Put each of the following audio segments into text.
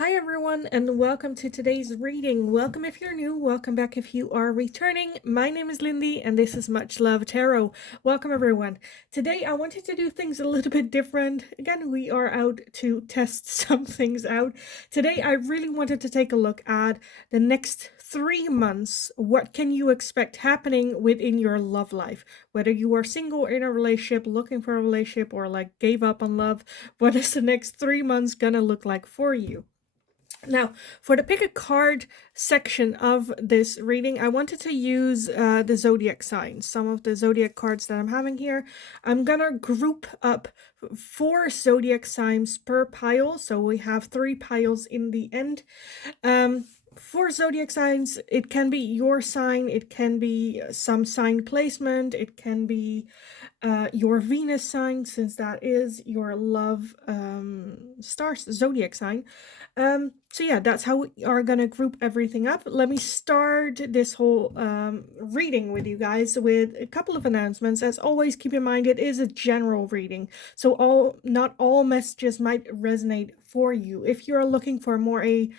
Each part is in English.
Hi everyone, and welcome to today's reading. Welcome if you're new, welcome back if you are returning. My name is Lindy and this is Much Love Tarot. Welcome everyone. Today I wanted to do things a little bit different. Again, we are out to test some things out. Today I really wanted to take a look at the next 3 months. What can you expect happening within your love life? Whether you are single, in a relationship, looking for a relationship, or like gave up on love, what is the next 3 months gonna look like for you? Now, for the pick a card section of this reading, I wanted to use the zodiac signs, some of the zodiac cards that I'm having here. I'm gonna group up 4 zodiac signs per pile, so we have 3 piles in the end. For zodiac signs, it can be your sign, it can be some sign placement, it can be your Venus sign, since that is your love star zodiac sign. So yeah, that's how we are gonna group everything up. Let me start this whole reading with you guys with a couple of announcements. As always, keep in mind it is a general reading, so not all messages might resonate for you. If you're looking for more a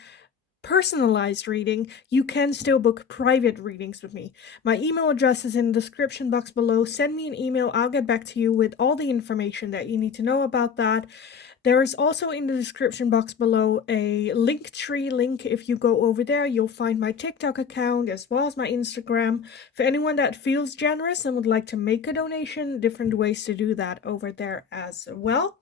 personalized reading, you can still book private readings with me. My email address is in the description box below. Send me an email, I'll get back to you with all the information that you need to know about that. There is also in the description box below a Linktree link. If you go over there, you'll find my TikTok account as well as my Instagram. For anyone that feels generous and would like to make a donation, different ways to do that over there as well.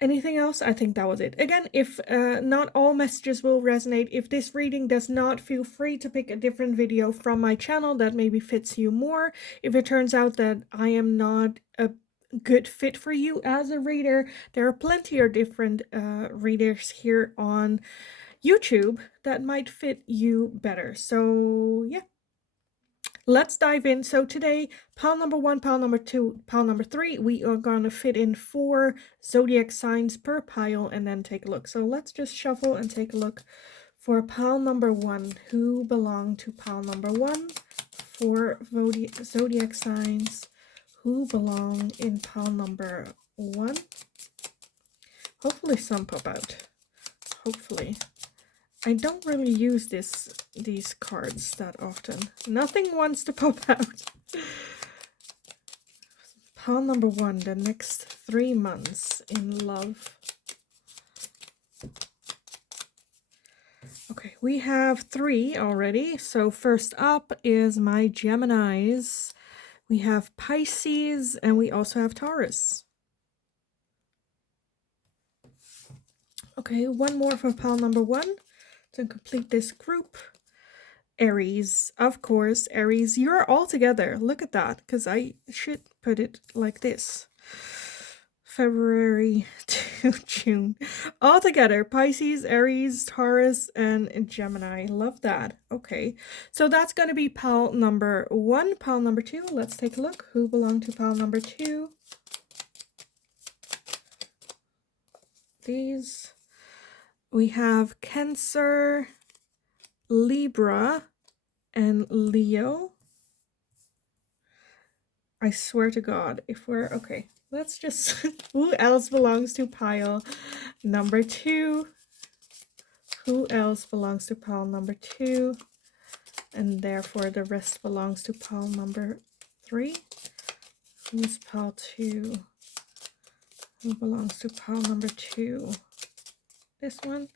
Anything else? I think that was it. Again, if not all messages will resonate, if this reading does not, feel free to pick a different video from my channel that maybe fits you more. If it turns out that I am not a good fit for you as a reader, there are plenty of different readers here on YouTube that might fit you better. So yeah, let's dive in. So today, pile number 1, pile number 2, pile number 3, we are gonna fit in 4 zodiac signs per pile and then take a look. So let's just shuffle and take a look for pile number 1. Who belong to pile number 1? 4 zodiac signs. Who belong in pile number 1? Hopefully some pop out. Hopefully. I don't really use these cards that often. Nothing wants to pop out. Pile number 1, the next 3 months in love. Okay, we have 3 already. So first up is my Geminis. We have Pisces and we also have Taurus. Okay, one more for pile number 1 to complete this group. Aries, of course. Aries, you're all together. Look at that, because I should put it like this. February to June. All together. Pisces, Aries, Taurus, and Gemini. Love that. Okay, so that's going to be pile number 1. Pile number 2, let's take a look. Who belong to pile number 2? These. We have Cancer, Libra, and Leo. I swear to God, if we're okay, let's just who else belongs to pile number 2? Who else belongs to pile number 2? And therefore the rest belongs to pile number 3. Who's pile 2? Who belongs to pile number 2? This one.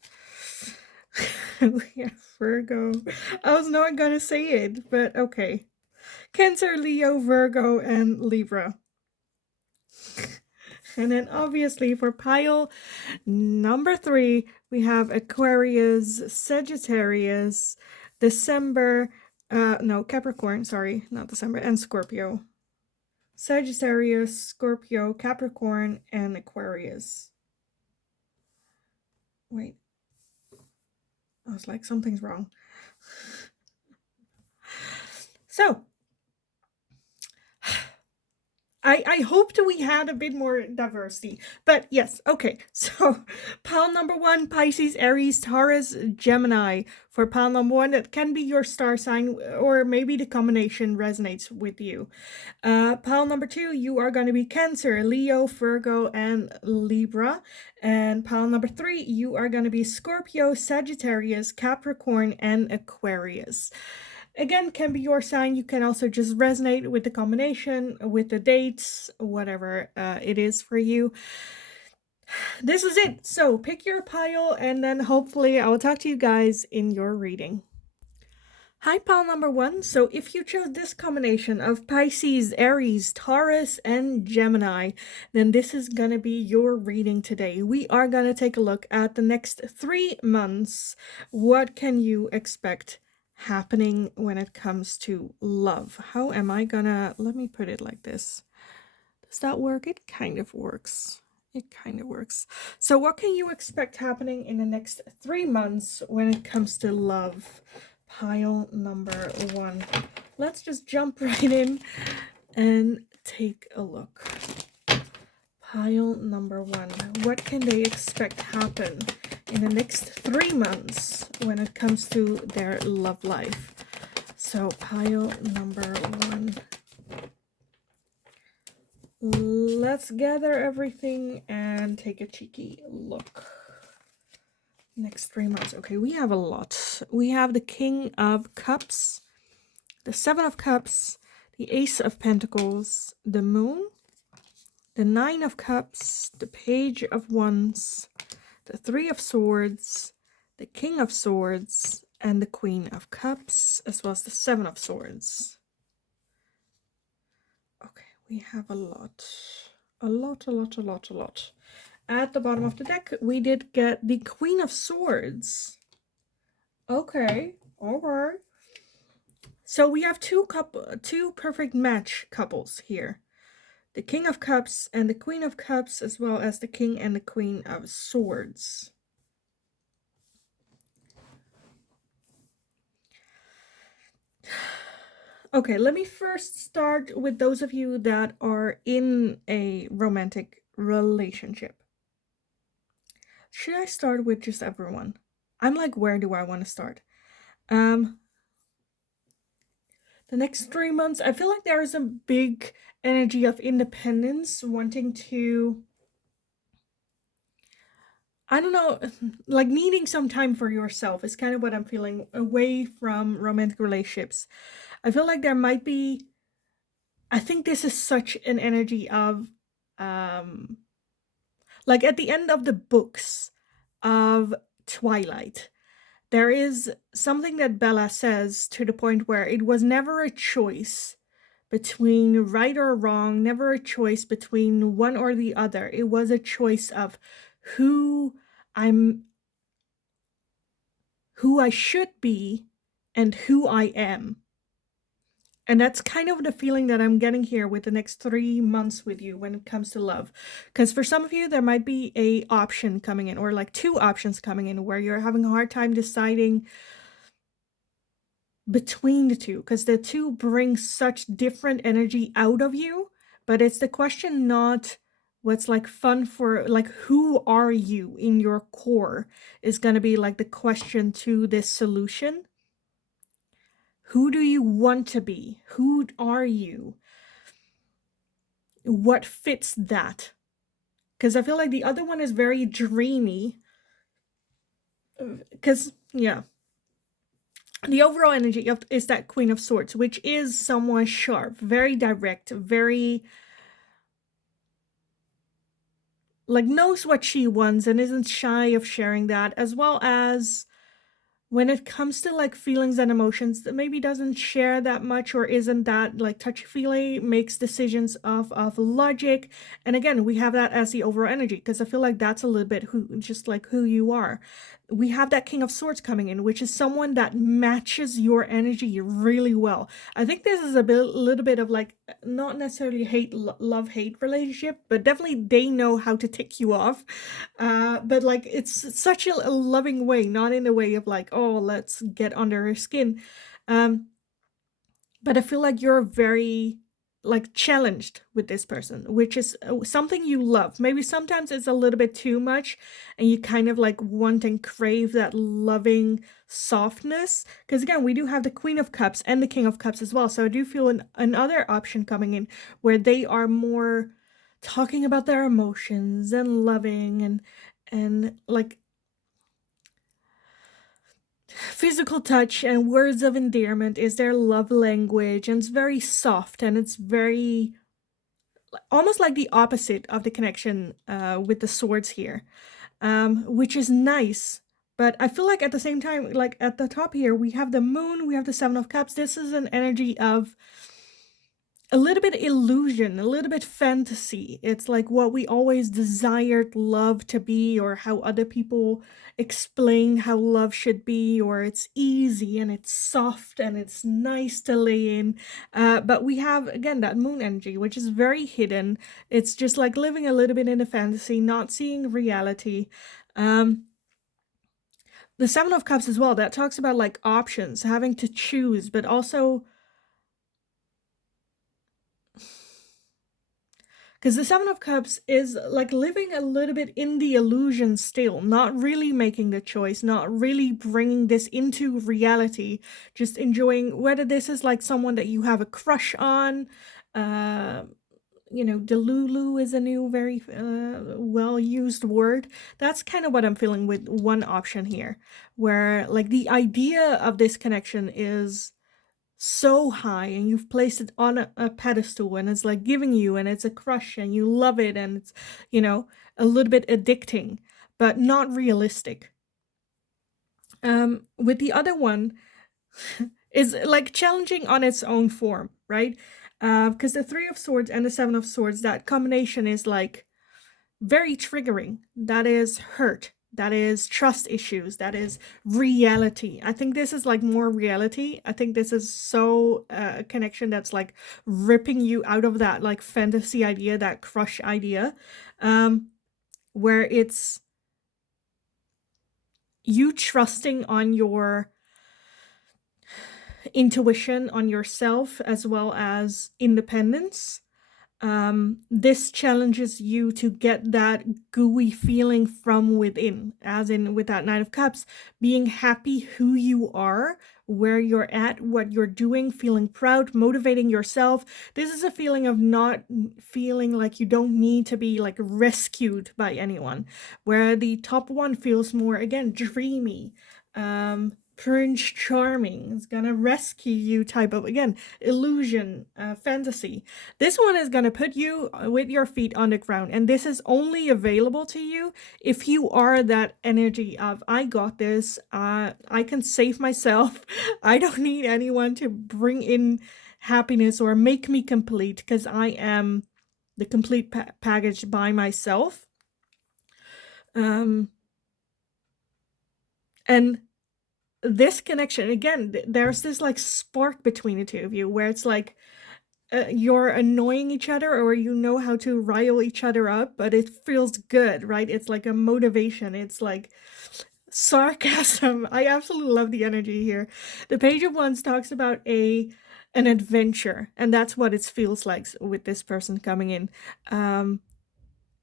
We have Virgo. I was not gonna say it, but okay. Cancer, Leo, Virgo, and Libra. And then obviously for pile number 3, we have Aquarius, Sagittarius, Capricorn, sorry, not December, and Scorpio. Sagittarius, Scorpio, Capricorn, and Aquarius. Wait. I was like, something's wrong. So, I hoped we had a bit more diversity, but yes, okay. So pile number one, Pisces, Aries, Taurus, Gemini. For pile number one, that can be your star sign, or maybe the combination resonates with you. Pile number two, you are going to be Cancer, Leo, Virgo, and Libra. And pile number three, you are going to be Scorpio, Sagittarius, Capricorn, and Aquarius. Again, can be your sign. You can also just resonate with the combination, with the dates, whatever it is for you. This is it. So pick your pile, and then hopefully I will talk to you guys in your reading. Hi, pile number one. So if you chose this combination of Pisces, Aries, Taurus, and Gemini, then this is going to be your reading today. We are going to take a look at the next 3 months. What can you expect happening when it comes to love? How am I gonna, let me put it like this. Does that work? It kind of works. It kind of works. So what can you expect happening in the next 3 months when it comes to love? Pile number one. Let's just jump right in and take a look. Pile number one. What can they expect happen in the next 3 months when it comes to their love life? So pile number one. Let's gather everything and take a cheeky look. Next 3 months. Okay, we have a lot. We have the King of Cups, the Seven of Cups, the Ace of Pentacles, the Moon, the Nine of Cups, the Page of Wands, the Three of Swords, the King of Swords, and the Queen of Cups, as well as the Seven of Swords. Okay, we have a lot. A lot. At the bottom of the deck, we did get the Queen of Swords. Okay, all right. So we have two perfect match couples here. The King of Cups and the Queen of Cups, as well as the King and the Queen of Swords. Okay, let me first start with those of you that are in a romantic relationship. Should I start with just everyone? I'm like, where do I want to start? The next 3 months, I feel like there is a big energy of independence, wanting to, I don't know, like needing some time for yourself is kind of what I'm feeling, away from romantic relationships. I feel like there might be, I think this is such an energy of, like at the end of the books of Twilight, there is something that Bella says to the point where it was never a choice between right or wrong, never a choice between one or the other. It was a choice of who I should be and who I am. And that's kind of the feeling that I'm getting here with the next 3 months with you when it comes to love. Because for some of you, there might be a option coming in, or like 2 options coming in, where you're having a hard time deciding between the two, because the two bring such different energy out of you. But it's the question, not what's like fun for, like, who are you in your core is going to be like the question to this solution. Who do you want to be? Who are you? What fits that? Because I feel like the other one is very dreamy. Because, yeah. The overall energy is that Queen of Swords, which is someone sharp, very direct, very, like, knows what she wants and isn't shy of sharing that, as well as when it comes to like feelings and emotions, that maybe doesn't share that much or isn't that like touchy-feely, makes decisions of logic. And again, we have that as the overall energy, because I feel like that's a little bit just like who you are. We have that King of Swords coming in, which is someone that matches your energy really well. I think this is a little bit of like, not necessarily love-hate relationship, but definitely they know how to tick you off. But like, it's such a loving way, not in a way of like, oh, let's get under her skin. But I feel like you're very like challenged with this person, which is something you love. Maybe sometimes it's a little bit too much and you kind of like want and crave that loving softness. Because again, we do have the Queen of Cups and the King of Cups as well. So I do feel another option coming in where they are more talking about their emotions and loving and like physical touch and words of endearment is their love language, and it's very soft and it's very almost like the opposite of the connection with the swords here, which is nice. But I feel like at the same time, like at the top here, we have the moon, we have the Seven of Cups. This is an energy of a little bit illusion, a little bit fantasy. It's like what we always desired love to be, or how other people explain how love should be, or it's easy and it's soft and it's nice to lay in. But we have, again, that moon energy, which is very hidden. It's just like living a little bit in a fantasy, not seeing reality. The Seven of Cups as well, that talks about like options, having to choose, but also because the Seven of Cups is like living a little bit in the illusion still, not really making the choice, not really bringing this into reality, just enjoying whether this is like someone that you have a crush on. Delulu is a new, very well used word. That's kind of what I'm feeling with one option here, where like the idea of this connection is so high and you've placed it on a pedestal and it's like giving you, and it's a crush and you love it, and it's a little bit addicting but not realistic. With the other one is like challenging on its own form, right? Because the Three of Swords and the Seven of Swords, that combination is like very triggering. That is hurt, that is trust issues, that is reality. I think this is like more reality. I think this is so a connection that's like ripping you out of that like fantasy idea, that crush idea, where it's you trusting on your intuition, on yourself, as well as independence. This challenges you to get that gooey feeling from within, as in with that Knight of Cups, being happy who you are, where you're at, what you're doing, feeling proud, motivating yourself. This is a feeling of not feeling like you don't need to be like rescued by anyone, where the top one feels more, again, dreamy, Prince Charming is gonna rescue you type of, again, illusion, fantasy. This one is going to put you with your feet on the ground, and this is only available to you if you are that energy of, I got this, I can save myself, I don't need anyone to bring in happiness or make me complete, because I am the complete package by myself. And this connection, again, there's this like spark between the two of you where it's like, you're annoying each other, or you know how to rile each other up, but it feels good, right? It's like a motivation. It's like sarcasm. I absolutely love the energy here. The Page of Wands talks about an adventure, and that's what it feels like with this person coming in.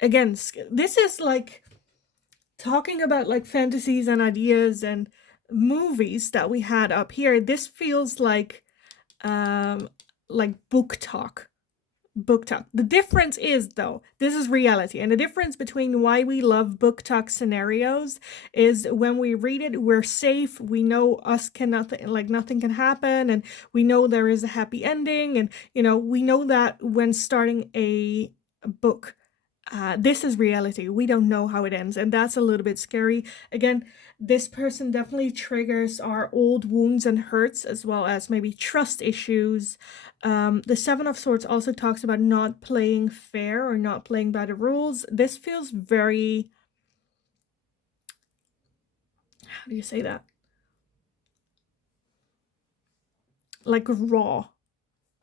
Again, this is like talking about like fantasies and ideas and movies that we had up here. This feels like book talk. The difference is, though, this is reality, and the difference between why we love book talk scenarios is when we read it, we're safe, we know us cannot, like nothing can happen, and we know there is a happy ending, and we know that when starting a book. This is reality. We don't know how it ends, and that's a little bit scary. Again, this person definitely triggers our old wounds and hurts, as well as maybe trust issues. The Seven of Swords also talks about not playing fair or not playing by the rules. This feels very, how do you say that? Like raw,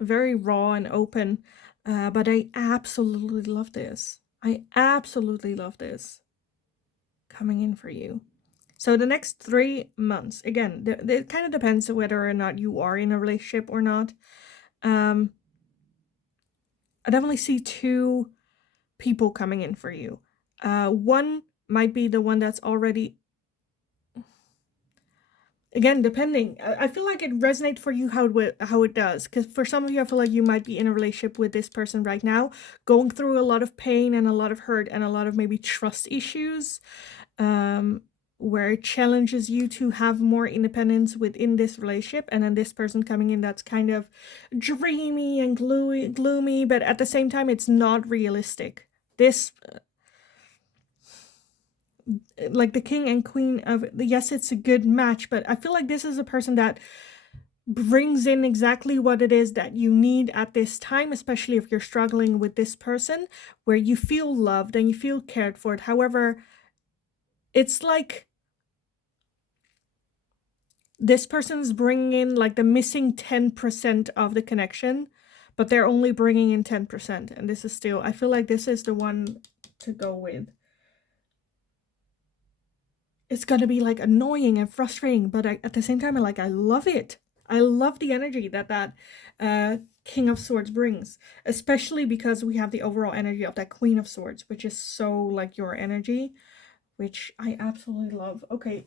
very raw and open. But I absolutely love this. I absolutely love this coming in for you. So the next 3 months, again, it kind of depends on whether or not you are in a relationship or not. I definitely see two people coming in for you. One might be the one that's already, again, depending. I feel like it resonates for you how it does, because for some of you, I feel like you might be in a relationship with this person right now, going through a lot of pain and a lot of hurt and a lot of maybe trust issues, where it challenges you to have more independence within this relationship, and then this person coming in that's kind of dreamy and gloomy, but at the same time, it's not realistic. This, like the king and queen of, yes, it's a good match, but I feel like this is a person that brings in exactly what it is that you need at this time, especially if you're struggling with this person, where you feel loved and you feel cared for. However, it's like this person's bringing in like the missing 10% of the connection, but they're only bringing in 10%. And this is still, I feel like this is the one to go with. It's gonna be like annoying and frustrating, but at the same time, I love it. I love the energy that King of Swords brings, especially because we have the overall energy of that Queen of Swords, which is so like your energy, which I absolutely love. Okay,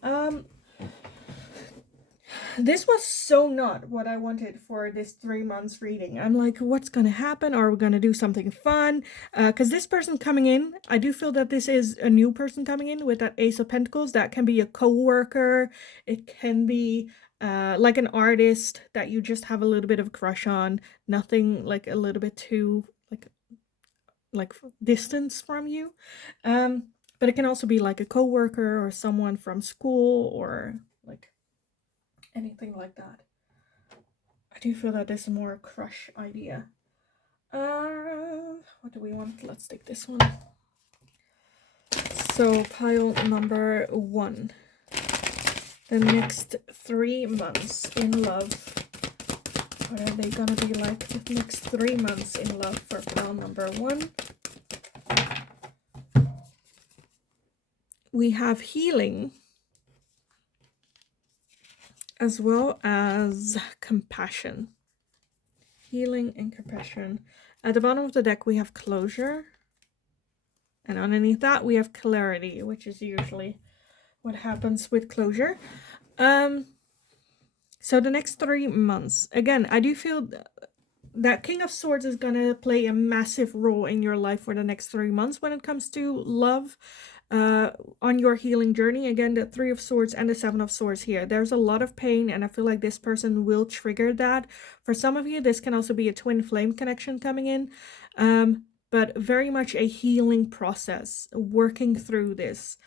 this was so not what I wanted for this 3 months reading. I'm like, what's gonna happen? Are we gonna do something fun? Because this person coming in, I do feel that this is a new person coming in with that Ace of Pentacles. That can be a co-worker. It can be like an artist that you just have a little bit of a crush on. Nothing like a little bit too like distance from you. But it can also be like a co-worker or someone from school or like anything like that. I do feel that this is more a crush idea. What do we want? Let's take this one. So pile number 1. The next 3 months in love. What are they gonna be like the next 3 months in love for pile number 1? We have healing, as well as compassion. Healing and compassion. At the bottom of the deck, we have closure. And underneath that, we have clarity, which is usually what happens with closure. So the next 3 months, again, I do feel that King of Swords is going to play a massive role in your life for the next 3 months when it comes to love. On your healing journey. Again, the 3 of Swords and the 7 of Swords here. There's a lot of pain, and I feel like this person will trigger that. For some of you, this can also be a twin flame connection coming in. But very much a healing process, working through this,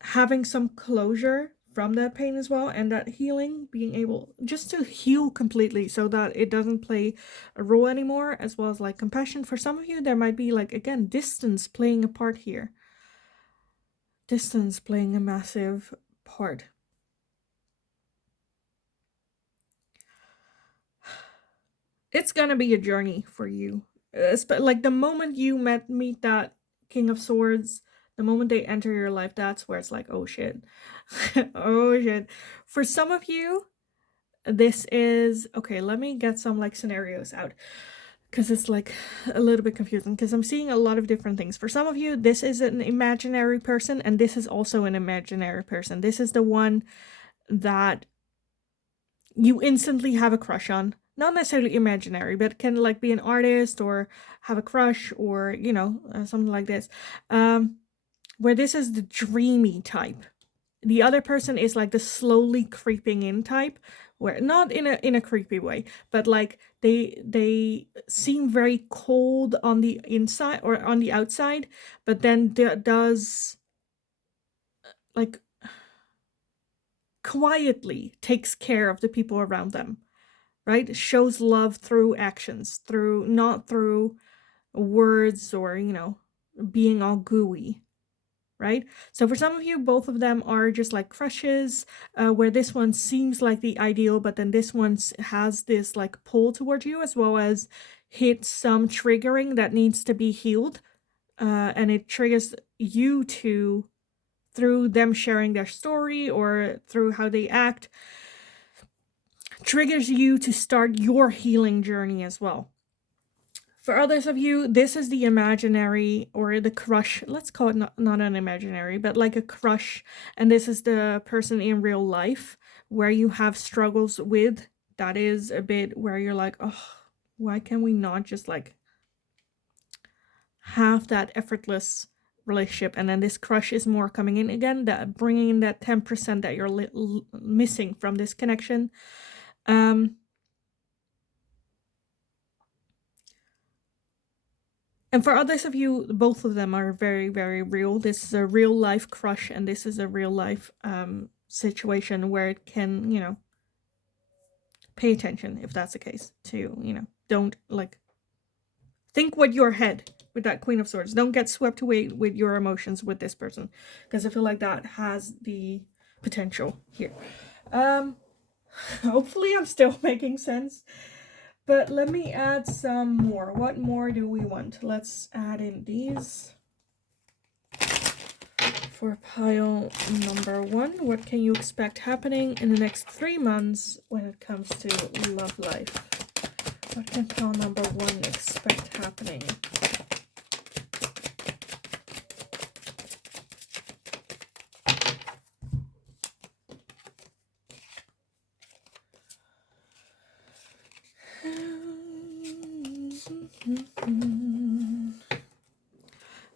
having some closure from that pain as well, and that healing, being able just to heal completely so that it doesn't play a role anymore, as well as like compassion. For some of you, there might be like, again, distance playing a part here. Distance playing a massive part. It's gonna be a journey for you. Like the moment you meet that King of Swords, the moment they enter your life, that's where it's like, oh shit. Oh shit. For some of you, this is, okay, let me get some like scenarios out, because it's like a little bit confusing, because I'm seeing a lot of different things. For some of you, this is an imaginary person, and this is also an imaginary person. This is the one that you instantly have a crush on. Not necessarily imaginary, but can like be an artist or have a crush, or, you know, something like this. Where this is the dreamy type. The other person is like the slowly creeping in type, where not in a creepy way, but like they seem very cold on the inside or on the outside, but then does like quietly takes care of the people around them, right? Shows love through actions, through not through words or, you know, being all gooey. Right? So for some of you, both of them are just like crushes, where this one seems like the ideal, but then this one has this like pull towards you, as well as hit some triggering that needs to be healed. And it triggers you to, through them sharing their story or through how they act, triggers you to start your healing journey as well. For others of you, this is the imaginary or the crush. Let's call it not an imaginary, but like a crush. And this is the person in real life where you have struggles with. That is a bit where you're like, oh, why can we not just like have that effortless relationship? And then this crush is more coming in again, that bringing in that 10% that you're missing from this connection. And for others of you, both of them are very, very real. This is a real life crush, and this is a real life situation where it can, pay attention if that's the case. To, don't like think with your head with that Queen of Swords. Don't get swept away with your emotions with this person, because I feel like that has the potential here. Hopefully I'm still making sense. But let me add some more. What more do we want? Let's add in these. For pile number 1, what can you expect happening in the next 3 months when it comes to love life? What can pile number 1 expect happening?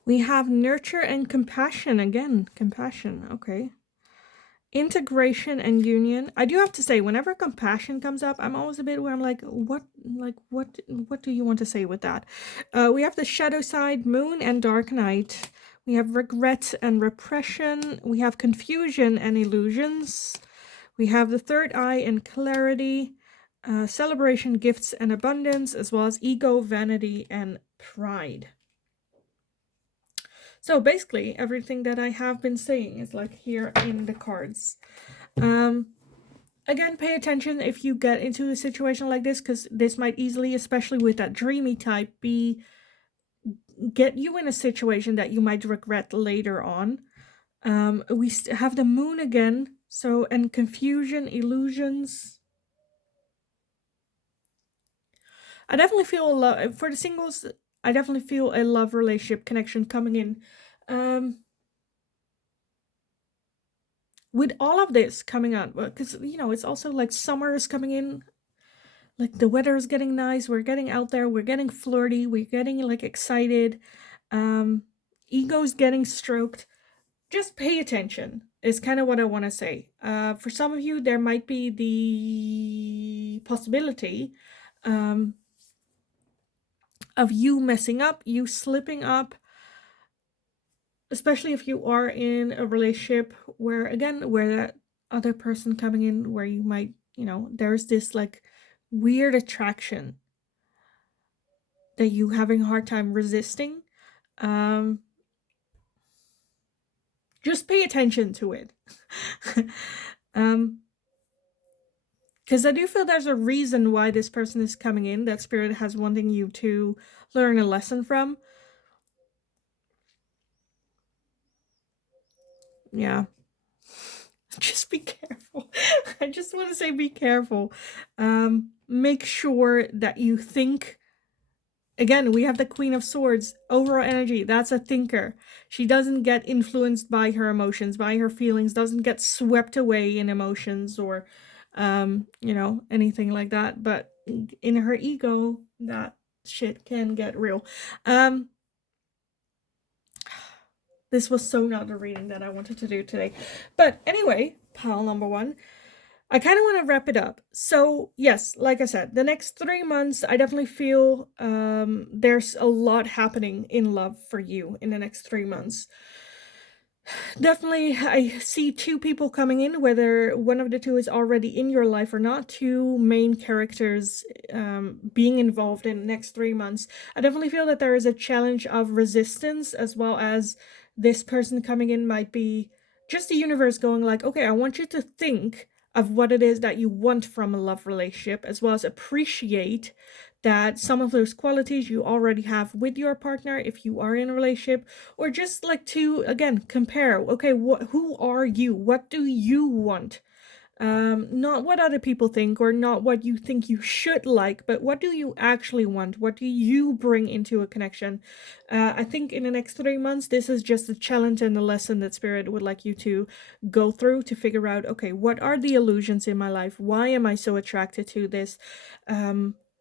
We have nurture and compassion again. Compassion, okay. Integration and union. I do have to say, whenever compassion comes up, I'm always a bit where I'm like, what do you want to say with that? We have the shadow side, moon and dark night. We have regret and repression. We have confusion and illusions. We have the third eye and clarity. Celebration, gifts and abundance, as well as ego, vanity and pride. So basically, everything that I have been saying is like here in the cards. Again, pay attention if you get into a situation like this, because this might easily, especially with that dreamy type, get you in a situation that you might regret later on. We have the moon again, so, and confusion, illusions. I definitely feel a love for the singles. I definitely feel a love relationship connection coming in. With all of this coming out, because it's also like summer is coming in, like the weather is getting nice, we're getting out there, we're getting flirty, we're getting like excited, ego's getting stroked. Just pay attention is kind of what I want to say. For some of you, there might be the possibility of you messing up, you slipping up, especially if you are in a relationship where that other person coming in, where you might, there's this like weird attraction that you having a hard time resisting. Just pay attention to it. Because I do feel there's a reason why this person is coming in, that Spirit has wanting you to learn a lesson from. Yeah. Just be careful. I just want to say be careful. Make sure that you think. Again, we have the Queen of Swords, overall energy. That's a thinker. She doesn't get influenced by her emotions, by her feelings, doesn't get swept away in emotions or, anything like that. But in her ego, that shit can get real. This was so not the reading that I wanted to do today. But anyway, pile number 1. I kind of want to wrap it up. So yes, like I said, the next 3 months, I definitely feel there's a lot happening in love for you in the next 3 months. Definitely, I see 2 people coming in, whether one of the 2 is already in your life or not. 2 main characters being involved in the next 3 months. I definitely feel that there is a challenge of resistance, as well as this person coming in might be just the universe going like, okay, I want you to think of what it is that you want from a love relationship, as well as appreciate that some of those qualities you already have with your partner if you are in a relationship, or just like to, again, compare, okay, who are you? What do you want? Not what other people think or not what you think you should like, but what do you actually want? What do you bring into a connection? I think in the next 3 months, this is just a challenge and a lesson that Spirit would like you to go through to figure out, okay, what are the illusions in my life? Why am I so attracted to this?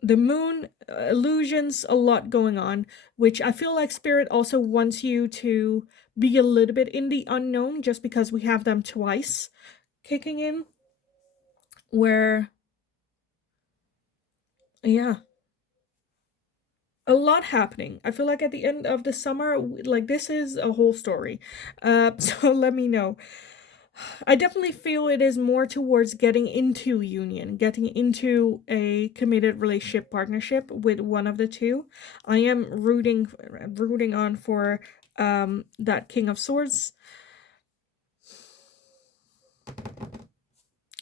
The moon, illusions, a lot going on, which I feel like Spirit also wants you to be a little bit in the unknown just because we have them twice kicking in, where, yeah, a lot happening. I feel like at the end of the summer, like this is a whole story. So let me know. I definitely feel it is more towards getting into union, getting into a committed relationship partnership with one of the two. I am rooting on for that King of Swords.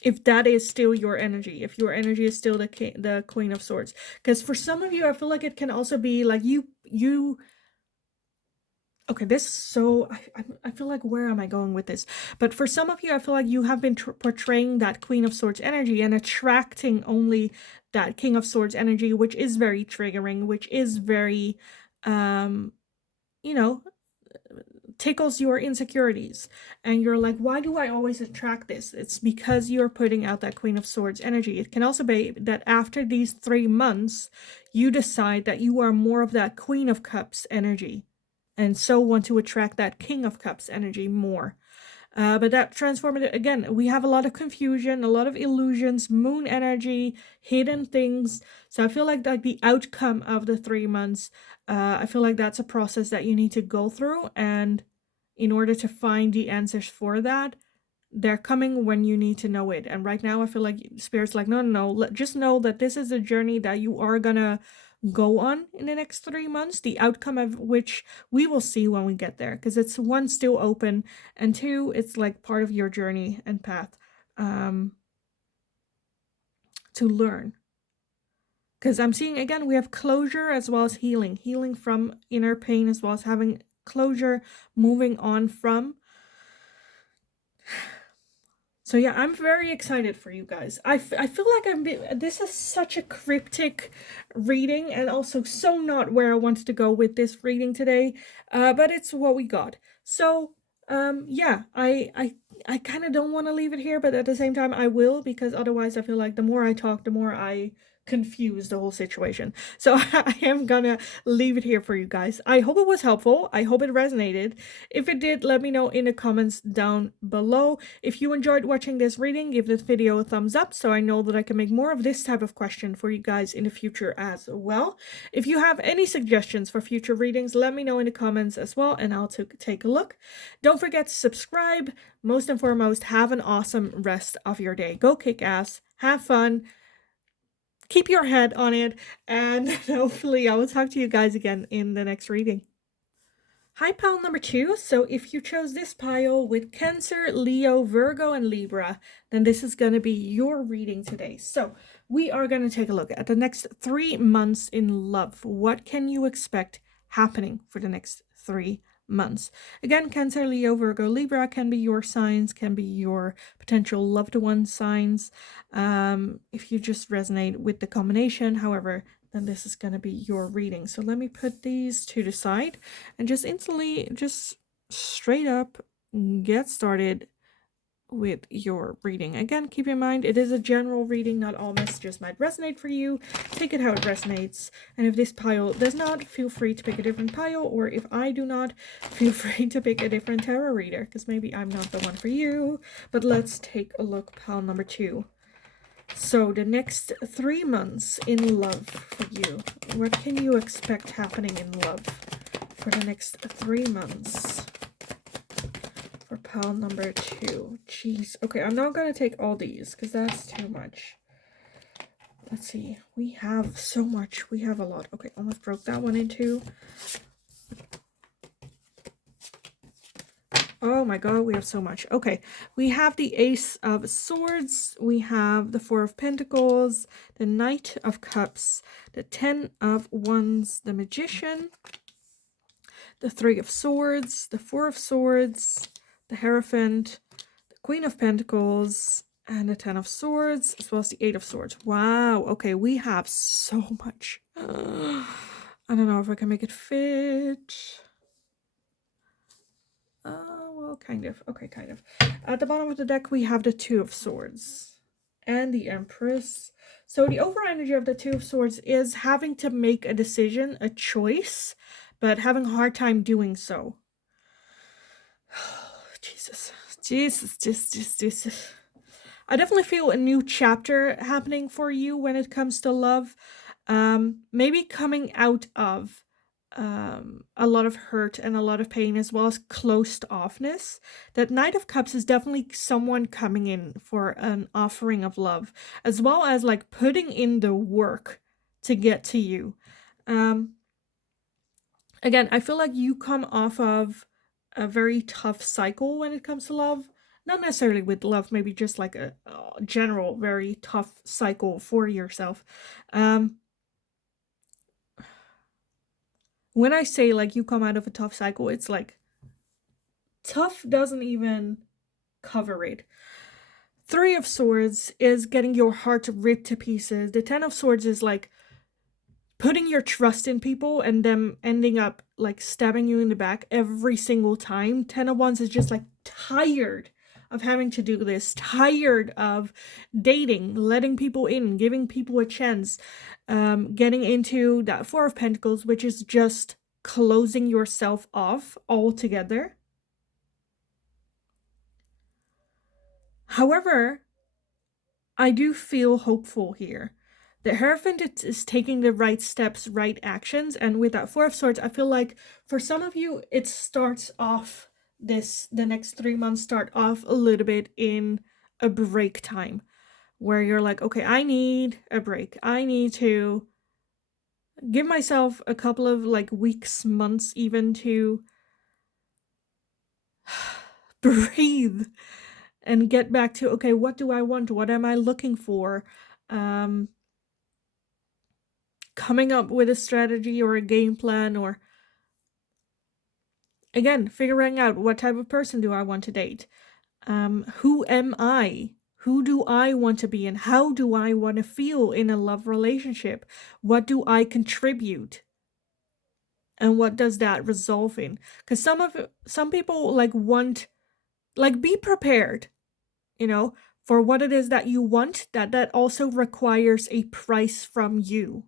If that is still your energy, if your energy is still the Queen of Swords, because for some of you, I feel like it can also be like you. Okay, this so I feel like, where am I going with this? But for some of you, I feel like you have been portraying that Queen of Swords energy and attracting only that King of Swords energy, which is very triggering, which is very, you know, tickles your insecurities, and you're like, why do I always attract this? It's because you're putting out that Queen of Swords energy. It can also be that after these 3 months you decide that you are more of that Queen of Cups energy, and so want to attract that King of Cups energy more. But that transformative, again, we have a lot of confusion, a lot of illusions, moon energy, hidden things. So I feel like the outcome of the 3 months, I feel like that's a process that you need to go through, and in order to find the answers for that, they're coming when you need to know it. And right now I feel like Spirit's like, no, no, no, just know that this is a journey that you are gonna go on in the next 3 months, the outcome of which we will see when we get there, because it's, one, still open, and two, it's like part of your journey and path to learn. Because I'm seeing, again, we have closure as well as healing from inner pain, as well as having closure, moving on from. So yeah, I'm very excited for you guys. I feel like this is such a cryptic reading, and also so not where I wanted to go with this reading today, but it's what we got. So yeah, I kind of don't want to leave it here, but at the same time I will, because otherwise I feel like the more I talk, the more I confuse the whole situation. So I am gonna leave it here for you guys. I hope it was helpful. I hope it resonated. If it did, let me know in the comments down below. If you enjoyed watching this reading, give this video a thumbs up so I know that I can make more of this type of question for you guys in the future as well. If you have any suggestions for future readings, let me know in the comments as well, and I'll take a look. Don't forget to subscribe. Most and foremost, have an awesome rest of your day. Go kick ass, have fun, keep your head on it, and hopefully I will talk to you guys again in the next reading. Hi, pile number 2. So if you chose this pile with Cancer, Leo, Virgo, and Libra, then this is going to be your reading today. So we are going to take a look at the next 3 months in love. What can you expect happening for the next 3 months? Again, Cancer, Leo, Virgo, Libra can be your signs, can be your potential loved one signs. If you just resonate with the combination, however, then this is going to be your reading. So let me put these to the side and just instantly, just straight up get started with your reading. Again, keep in mind, it is a general reading. Not all messages might resonate for you. Take it how it resonates. And if this pile does not, feel free to pick a different pile. Or if I do not, feel free to pick a different tarot reader, because maybe I'm not the one for you. But let's take a look, pile number 2. So the next 3 months in love for you. What can you expect happening in love for the next 3 months? For pile number 2. Jeez. Okay, I'm not going to take all these because that's too much. Let's see. We have so much. We have a lot. Okay, almost broke that one in two. Oh my god, we have so much. Okay, we have the Ace of Swords, we have the Four of Pentacles, the Knight of Cups, the Ten of Wands, the Magician, the Three of Swords, the Four of Swords, the Hierophant, the Queen of Pentacles, And the 10 of Swords, as well as the 8 of Swords. Wow. Okay, we have so much. I don't know if I can make it fit. Well, kind of. Okay, kind of. At the bottom of the deck, we have the 2 of Swords and the Empress. So the overall energy of the 2 of Swords is having to make a decision, a choice, but having a hard time doing so. Jesus. Jesus. I definitely feel a new chapter happening for you when it comes to love. Maybe coming out of a lot of hurt and a lot of pain, as well as closed offness. That Knight of Cups is definitely someone coming in for an offering of love, as well as like putting in the work to get to you. Again, I feel like you come off of a very tough cycle when it comes to love. Not necessarily with love, maybe just like a general very tough cycle for yourself. When I say like you come out of a tough cycle, it's like tough doesn't even cover it. 3 of Swords is getting your heart ripped to pieces. The 10 of Swords is like putting your trust in people and them ending up like stabbing you in the back every single time. 10 of Wands is just like tired of having to do this, tired of dating, letting people in, giving people a chance, getting into that 4 of Pentacles, which is just closing yourself off altogether. However, I do feel hopeful here. The Hierophant is taking the right steps, right actions, and with that 4 of Swords, I feel like for some of you, it starts off the next 3 months start off a little bit in a break time, where you're like, okay, I need a break. I need to give myself a couple of like weeks, months even to breathe and get back to, okay, what do I want? What am I looking for? Coming up with a strategy or a game plan, or again, figuring out what type of person do I want to date? Who am I? Who do I want to be, and how do I want to feel in a love relationship? What do I contribute? And what does that resolve in? Because some people like want, like, be prepared, you know, for what it is that you want, that also requires a price from you.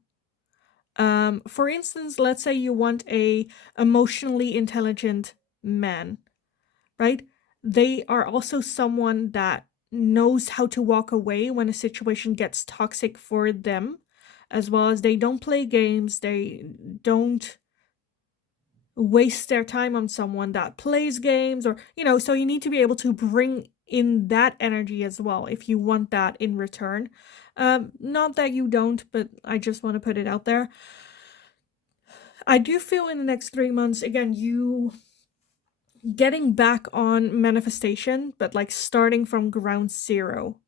For instance, let's say you want a emotionally intelligent man, right? They are also someone that knows how to walk away when a situation gets toxic for them, as well as they don't play games, they don't waste their time on someone that plays games, or, you know, so you need to be able to bring in that energy as well if you want that in return. Not that you don't, but I just want to put it out there. I do feel in the next 3 months, again, you getting back on manifestation, but like starting from ground zero.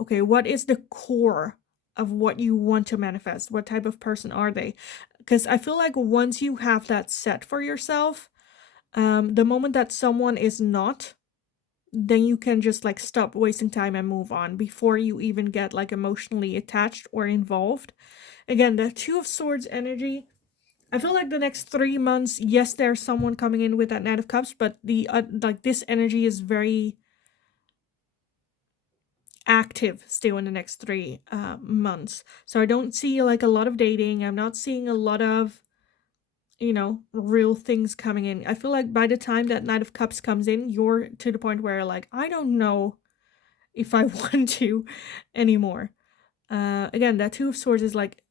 Okay, what is the core of what you want to manifest? What type of person are they? Because I feel like once you have that set for yourself, the moment that someone is not, then you can just like stop wasting time and move on before you even get like emotionally attached or involved. Again, the 2 of Swords energy, I feel like the next 3 months, yes, there's someone coming in with that Knight of Cups, but the like this energy is very active still in the next 3 months. So I don't see like a lot of dating. I'm not seeing a lot of, you know, real things coming in. I feel like by the time that Knight of Cups comes in, you're to the point where like, I don't know if I want to anymore. Again, that 2 of Swords is like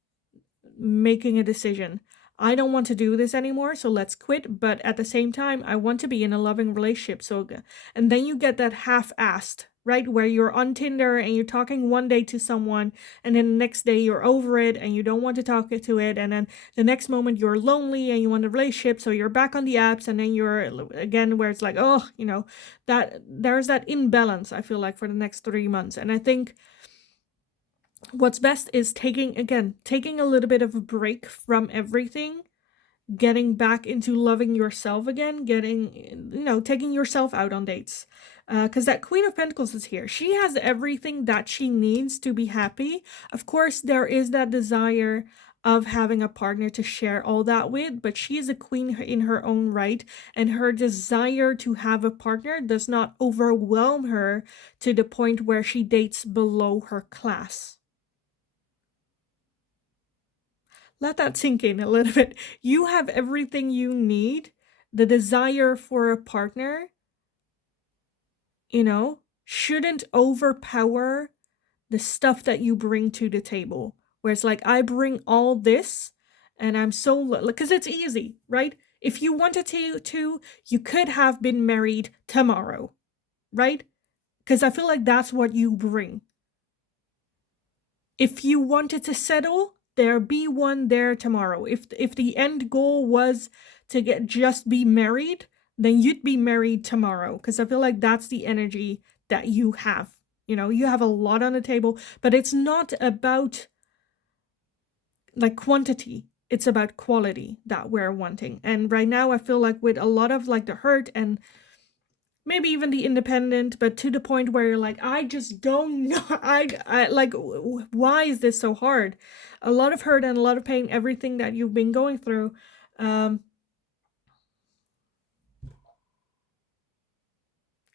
making a decision. I don't want to do this anymore, so let's quit. But at the same time, I want to be in a loving relationship. So, and then you get that half-assed, right? Where you're on Tinder and you're talking one day to someone, and then the next day you're over it and you don't want to talk to it. And then the next moment you're lonely and you want a relationship, so you're back on the apps, and then you're again where it's like, oh, you know, that there's that imbalance, I feel like, for the next 3 months. And I think what's best is taking a little bit of a break from everything, getting back into loving yourself again, getting, you know, taking yourself out on dates, because that Queen of Pentacles is here. She has everything that she needs to be happy. Of course, there is that desire of having a partner to share all that with, but she is a queen in her own right, and her desire to have a partner does not overwhelm her to the point where she dates below her class. Let that sink in a little bit. You have everything you need. The desire for a partner, shouldn't overpower the stuff that you bring to the table. Where it's like, I bring all this and I'm so, because it's easy, right? If you wanted to, you could have been married tomorrow, right? Because I feel like that's what you bring. If you wanted to settle, there be one there tomorrow. If the end goal was to just be married, then you'd be married tomorrow. Because I feel like that's the energy that you have. You have a lot on the table, but it's not about like quantity. It's about quality that we're wanting. And right now I feel like with a lot of like the hurt and maybe even the independent, but to the point where you're like, I just don't know. I like, why is this so hard? A lot of hurt and a lot of pain, everything that you've been going through.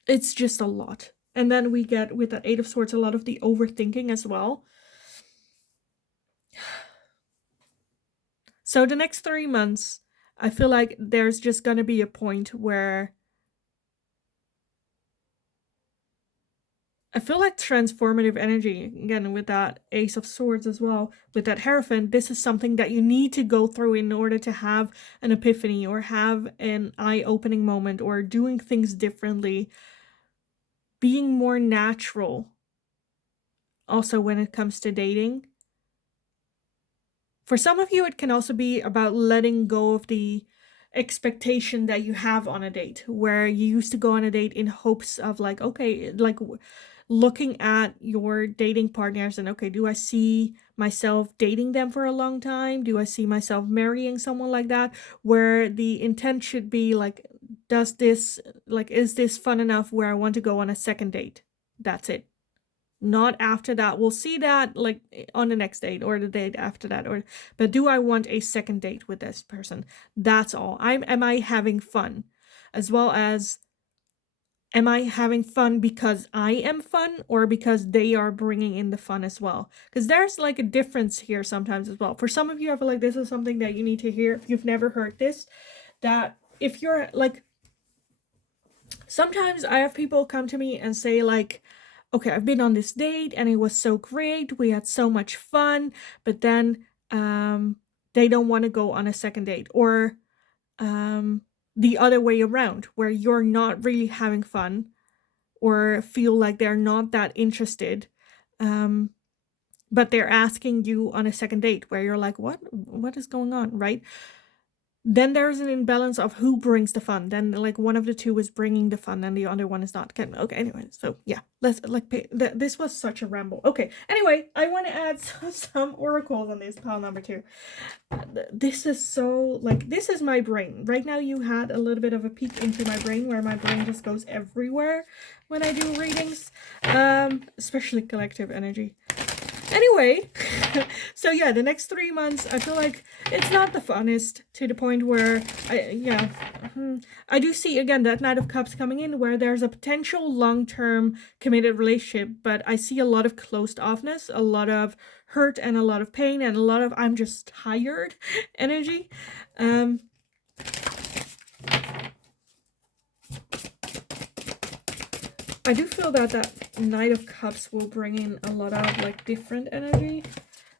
It's just a lot. And then we get with that Eight of Swords, a lot of the overthinking as well. So the next 3 months, I feel like there's just going to be a point where I feel like transformative energy, again, with that Ace of Swords as well, with that Hierophant, this is something that you need to go through in order to have an epiphany or have an eye-opening moment or doing things differently, being more natural. Also, when it comes to dating. For some of you, it can also be about letting go of the expectation that you have on a date, where you used to go on a date in hopes of like, okay, like looking at your dating partners and, okay, do I see myself dating them for a long time? Do I see myself marrying someone like that? Where the intent should be like, is this fun enough where I want to go on a second date? That's it. Not after that. We'll see that like on the next date or the date after that. But do I want a second date with this person? That's all. Am I having fun? As well as, am I having fun because I am fun or because they are bringing in the fun as well? Because there's like a difference here sometimes as well. For some of you, I feel like this is something that you need to hear if you've never heard this. That if you're like, sometimes I have people come to me and say like, okay, I've been on this date and it was so great. We had so much fun, but then they don't want to go on a second date, or the other way around, where you're not really having fun or feel like they're not that interested, but they're asking you on a second date where you're like, what is going on, right? Then there's an imbalance of who brings the fun. Then like one of the two is bringing the fun and the other one is not. Okay, anyway, so yeah, let's like this was such a ramble. Okay, anyway, I want to add some oracles on this pile number 2. This is so like, this is my brain right now. You had a little bit of a peek into my brain, where my brain just goes everywhere when I do readings, especially collective energy. Anyway, so yeah, the next 3 months, I feel like it's not the funnest, to the point where I do see, again, that Knight of Cups coming in, where there's a potential long-term committed relationship, but I see a lot of closed offness, a lot of hurt and a lot of pain and a lot of I'm just tired energy. I do feel that that Knight of Cups will bring in a lot of like different energy.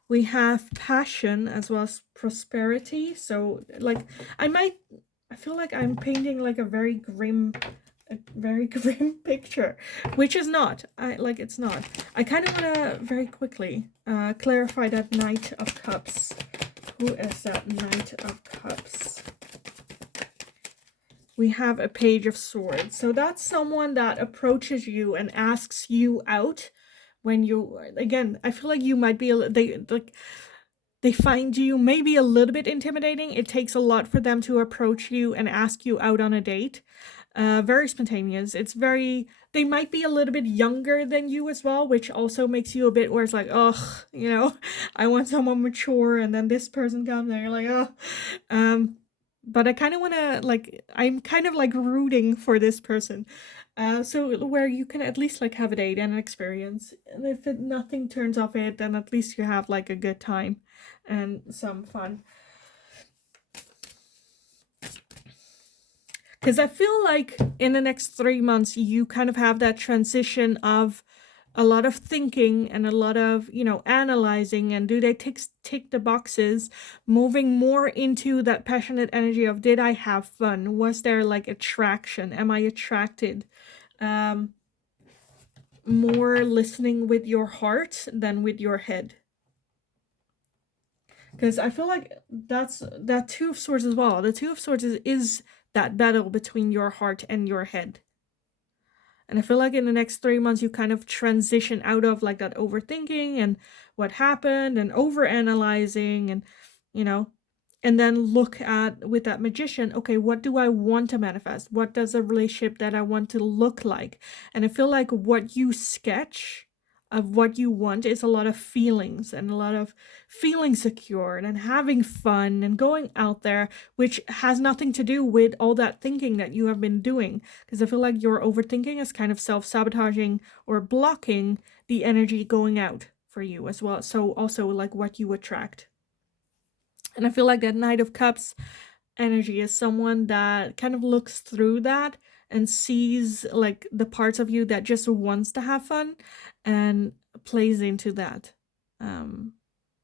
We have passion as well as prosperity. So like I feel like I'm painting like a very grim picture, which is not. It's not. I kind of want to very quickly clarify that Knight of Cups. Who is that Knight of Cups? We have a Page of Swords. So that's someone that approaches you and asks you out when you, again, I feel like you might be, they find you maybe a little bit intimidating. It takes a lot for them to approach you and ask you out on a date. Very spontaneous. It's very they might be a little bit younger than you as well, which also makes you a bit where it's like, oh, I want someone mature, and then this person comes and you're like, oh. But I kind of want to, like, I'm kind of like rooting for this person. So where you can at least like have a date and an experience. And if nothing turns off it, then at least you have like a good time and some fun. Because I feel like in the next 3 months, you kind of have that transition of a lot of thinking and a lot of, analyzing, and do they tick the boxes, moving more into that passionate energy of, did I have fun? Was there like attraction? Am I attracted? More listening with your heart than with your head. Because I feel like that's that Two of Swords as well. The Two of Swords is that battle between your heart and your head. And I feel like in the next 3 months, you kind of transition out of like that overthinking and what happened and overanalyzing and, and then look at, with that Magician, okay, what do I want to manifest? What does a relationship that I want to look like? And I feel like what you sketch of what you want is a lot of feelings and a lot of feeling secure and having fun and going out there, which has nothing to do with all that thinking that you have been doing. Because I feel like your overthinking is kind of self-sabotaging or blocking the energy going out for you as well. So also like what you attract. And I feel like that Knight of Cups energy is someone that kind of looks through that and sees like the parts of you that just wants to have fun and plays into that.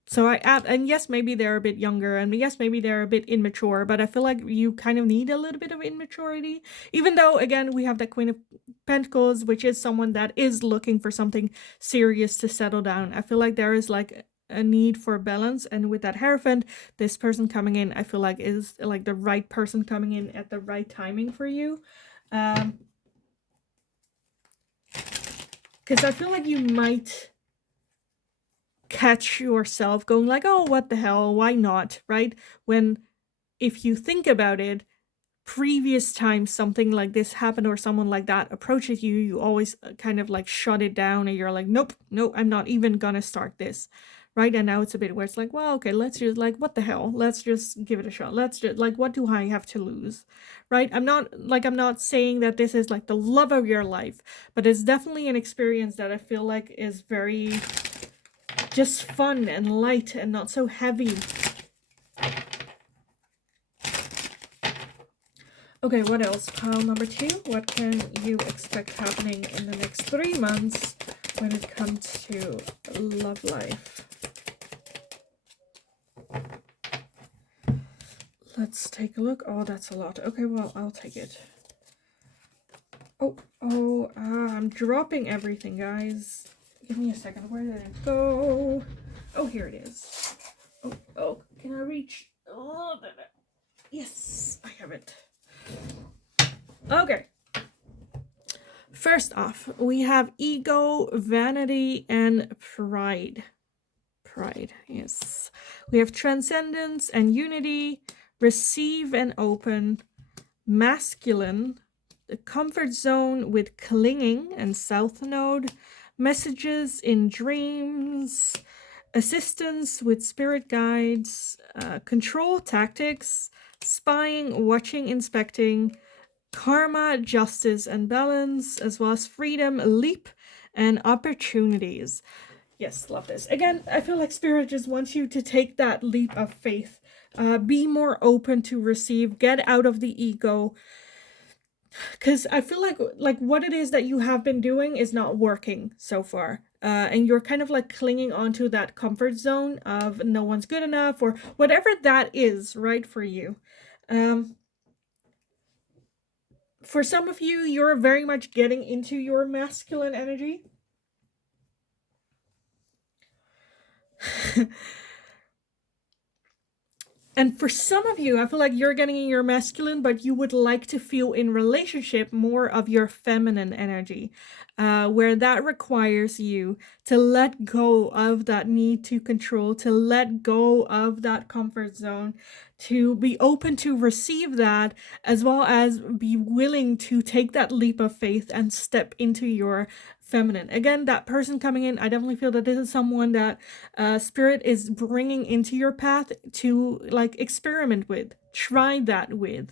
So I add, and yes, maybe they're a bit younger, and yes, maybe they're a bit immature, but I feel like you kind of need a little bit of immaturity, even though, again, we have the Queen of Pentacles, which is someone that is looking for something serious to settle down. I feel like there is like a need for balance, and with that Hierophant, this person coming in, I feel like is like the right person coming in at the right timing for you. Because I feel like you might catch yourself going like, oh, what the hell, why not, right? When, if you think about it, previous times something like this happened or someone like that approaches you, you always kind of like shut it down and you're like, nope, I'm not even gonna start this, right? And now it's a bit where it's like, well, okay, let's just like, what the hell, let's just give it a shot. Let's just like, what do I have to lose, right? I'm not saying that this is like the love of your life, but it's definitely an experience that I feel like is very just fun and light and not so heavy. Okay, what else? Pile number 2. What can you expect happening in the next 3 months when it comes to love life? Let's take a look. Oh, that's a lot. Okay, well, I'll take it. I'm dropping everything, guys. Give me a second. Where did it go? Oh, here it is. Oh, can I reach? Oh, yes, I have it. Okay. First off, we have ego, vanity, and pride. Pride, yes. We have transcendence and unity, receive and open, masculine, the comfort zone with clinging and south node, messages in dreams, assistance with spirit guides, control tactics, spying, watching, inspecting, karma, justice, and balance, as well as freedom, leap, and opportunities. Yes, love this. Again, I feel like Spirit just wants you to take that leap of faith. Be more open to receive. Get out of the ego. Because I feel like what it is that you have been doing is not working so far. And you're kind of like clinging onto that comfort zone of no one's good enough or whatever that is, right, for you. For some of you, you're very much getting into your masculine energy. And for some of you, I feel like you're getting in your masculine, but you would like to feel in relationship more of your feminine energy, where that requires you to let go of that need to control, to let go of that comfort zone, to be open to receive that, as well as be willing to take that leap of faith and step into your feminine. Again, that person coming in, I definitely feel that this is someone that spirit is bringing into your path to like experiment with, try that with,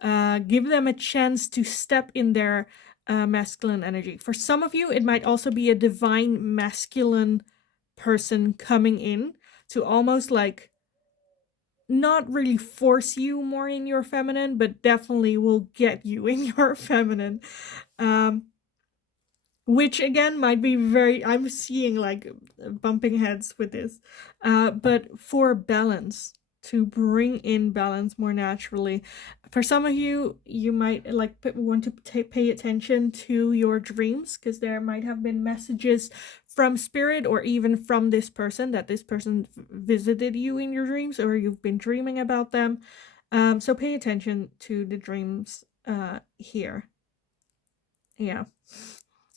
give them a chance to step in their masculine energy. For some of you, it might also be a divine masculine person coming in to almost like not really force you more in your feminine, but definitely will get you in your feminine. Um, which again might be very, I'm seeing like bumping heads with this, but for balance, to bring in balance more naturally. For some of you, you might like want to pay attention to your dreams, because there might have been messages from spirit or even from this person, that this person visited you in your dreams or you've been dreaming about them. So pay attention to the dreams here. Yeah,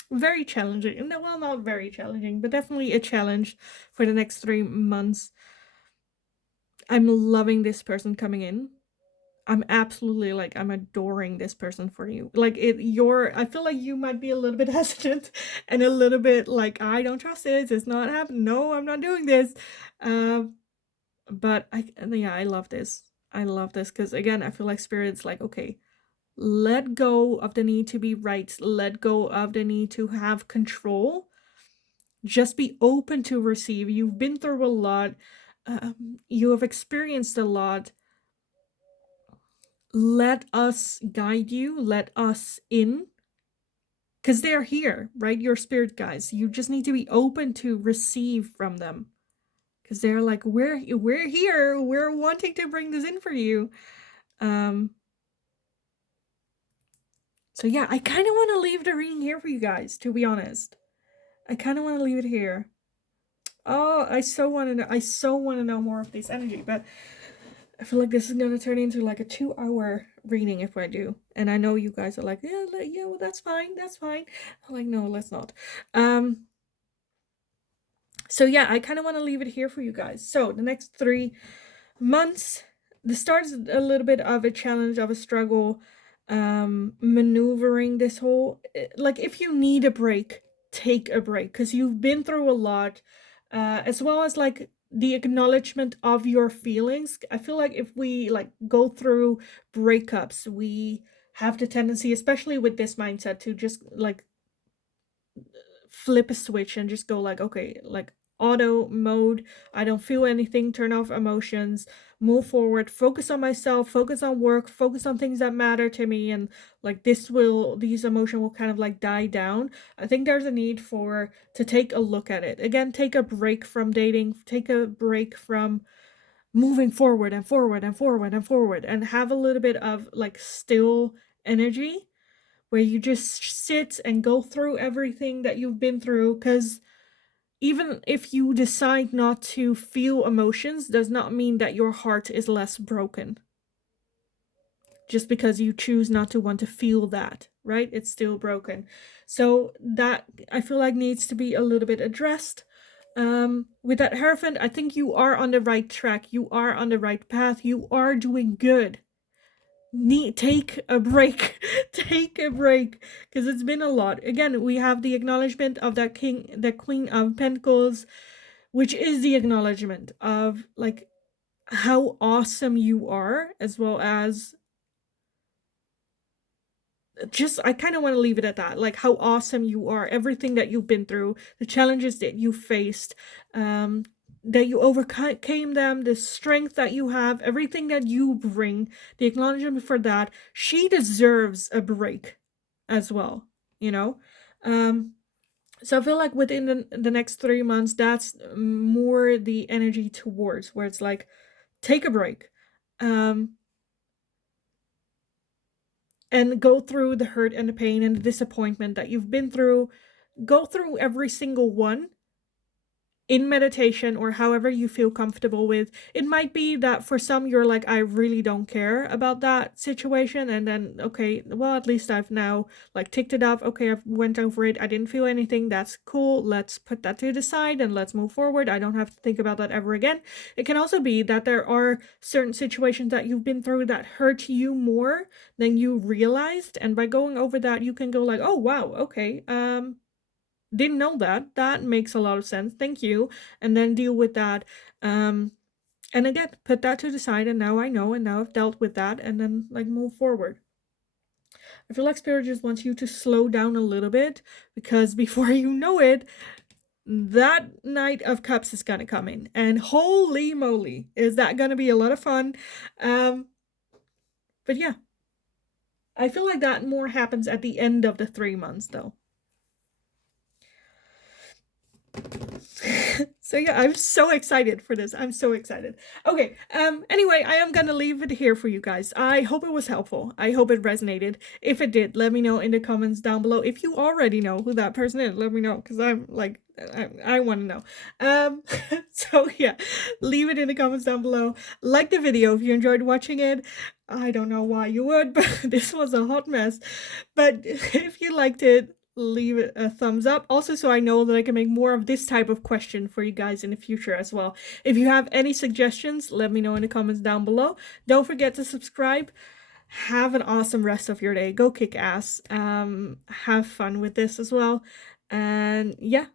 very challenging. No, well, not very challenging, but definitely a challenge for the next 3 months. I'm loving this person coming in. I'm absolutely like, I'm adoring this person for you. Like I feel like you might be a little bit hesitant and a little bit like, I don't trust this. It's not happening. No, I'm not doing this. But I love this. I love this because again, I feel like spirit's like, okay, let go of the need to be right. Let go of the need to have control. Just be open to receive. You've been through a lot. You have experienced a lot. Let us guide you. Let us in. Because they're here, right? Your spirit guides. You just need to be open to receive from them. Because they're like, we're here. We're wanting to bring this in for you. So yeah, I kind of want to leave the reading here for you guys, to be honest. I kind of want to leave it here. Oh, I so want to know. I so want to know more of this energy, but I feel like this is gonna turn into like a 2-hour reading if I do. And I know you guys are like, yeah, well, that's fine, that's fine. I'm like, no, let's not. So yeah, I kind of want to leave it here for you guys. So the next 3 months, the start is a little bit of a challenge, of a struggle, maneuvering this whole, like, if you need a break, take a break, because you've been through a lot, as well as like the acknowledgement of your feelings. I feel like if we like go through breakups, we have the tendency, especially with this mindset, to just like flip a switch and just go like, okay, like auto mode, I don't feel anything, turn off emotions, move forward, focus on myself, focus on work, focus on things that matter to me, and like these emotions will kind of like die down. I think there's a need to take a look at it again, take a break from dating, take a break from moving forward and forward and forward and forward, and have a little bit of like still energy where you just sit and go through everything that you've been through. Because even if you decide not to feel emotions, does not mean that your heart is less broken. Just because you choose not to want to feel that, right? It's still broken. So that, I feel like, needs to be a little bit addressed. With that Hierophant, I think you are on the right track. You are on the right path. You are doing good. Take a break. Take a break, because it's been a lot. Again, we have the acknowledgement of that Queen of Pentacles, which is the acknowledgement of like how awesome you are, as well as just, I kind of want to leave it at that, like how awesome you are, everything that you've been through, the challenges that you faced, that you overcame them, the strength that you have, everything that you bring, the acknowledgement for that. She deserves a break as well, you know. So I feel like within the next 3 months, that's more the energy towards, where it's like, take a break, and go through the hurt and the pain and the disappointment that you've been through. Go through every single one, in meditation or however you feel comfortable with. It might be that for some you're like, I really don't care about that situation, and then okay, well, at least I've now like ticked it off. Okay, I've went over it, I didn't feel anything, that's cool, let's put that to the side and let's move forward. I don't have to think about that ever again. It can also be that there are certain situations that you've been through that hurt you more than you realized, and by going over that you can go like, oh wow, okay, didn't know that. That makes a lot of sense. Thank you. And then deal with that. And again, put that to the side, and now I know, and now I've dealt with that, and then like move forward. I feel like Spirit just wants you to slow down a little bit, because before you know it, that Knight of Cups is gonna come in. And holy moly, is that gonna be a lot of fun. But yeah. I feel like that more happens at the end of the 3 months though. So yeah, I'm so excited for this. I'm so excited. Okay, anyway, I am gonna leave it here for you guys. I hope it was helpful. I hope it resonated. If it did, let me know in the comments down below. If you already know who that person is, let me know, because I'm like, I want to know. So yeah, leave it in the comments down below. Like the video if you enjoyed watching it. I don't know why you would, but this was a hot mess. But if you liked it, leave it a thumbs up, also so I know that I can make more of this type of question for you guys in the future as well. If you have any suggestions, let me know in the comments down below. Don't forget to subscribe. Have an awesome rest of your day. Go kick ass. Have fun with this as well, and yeah,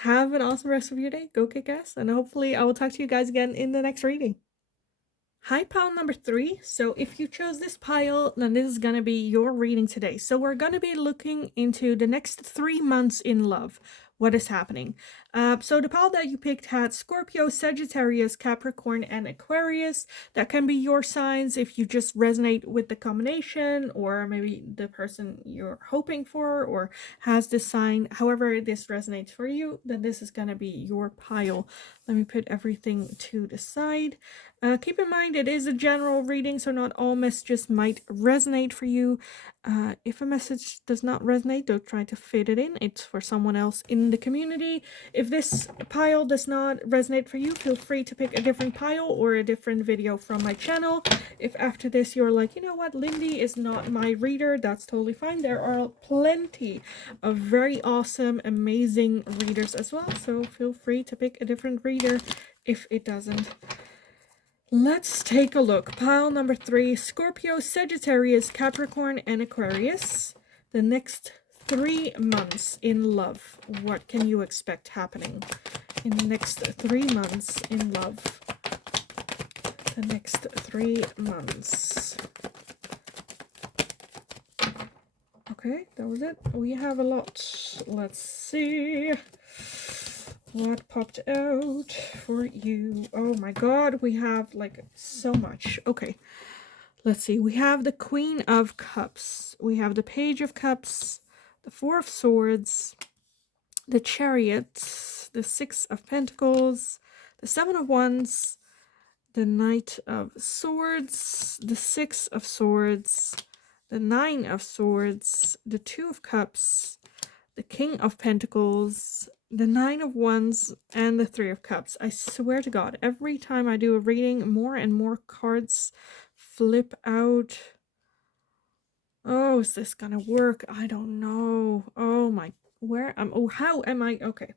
have an awesome rest of your day. Go kick ass, and hopefully I will talk to you guys again in the next reading. Hi, pile number 3. So if you chose this pile, then this is going to be your reading today. So we're going to be looking into the next 3 months in love. What is happening? So the pile that you picked had Scorpio, Sagittarius, Capricorn, and Aquarius. That can be your signs if you just resonate with the combination, or maybe the person you're hoping for or has this sign. However this resonates for you, then this is going to be your pile. Let me put everything to the side. Keep in mind it is a general reading, so not all messages might resonate for you. If a message does not resonate, don't try to fit it in. It's for someone else in the community. If this pile does not resonate for you, feel free to pick a different pile or a different video from my channel. If after this you're like, you know what, Lindy is not my reader, that's totally fine. There are plenty of very awesome, amazing readers as well, so feel free to pick a different reader if it doesn't. Let's take a look. Pile number 3, Scorpio, Sagittarius, Capricorn, and Aquarius. The next 3 months in love. What can you expect happening in the next 3 months in love? The next 3 months. Okay, that was it. We have a lot. Let's see what popped out for you. Oh my god, we have like so much. Okay, let's see. We have the Queen of Cups, we have the Page of Cups, the Four of Swords, the Chariot, the Six of Pentacles, the Seven of Wands, the Knight of Swords, the Six of Swords, the Nine of Swords, the Two of Cups, the King of Pentacles, the Nine of Wands, and the Three of Cups. I swear to God, every time I do a reading, more and more cards flip out. Oh, is this gonna work? I don't know. Oh my, where am, oh, how am I? Okay.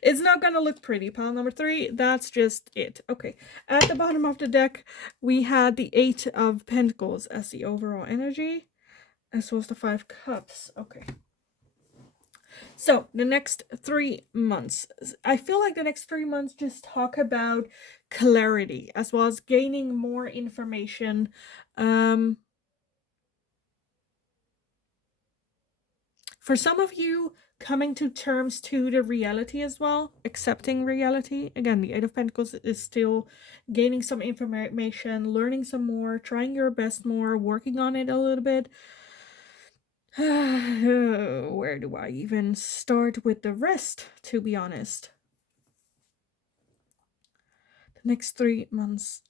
It's not gonna look pretty. Pile number 3, that's just it. Okay, at the bottom of the deck, we had the Eight of Pentacles as the overall energy, as well as the Five Cups. Okay. So the next 3 months, I feel like the next 3 months just talk about clarity as well as gaining more information. For some of you, coming to terms to the reality as well, accepting reality. Again, the Eight of Pentacles is still gaining some information, learning some more, trying your best more, working on it a little bit. Where do I even start with the rest, to be honest? The next 3 months.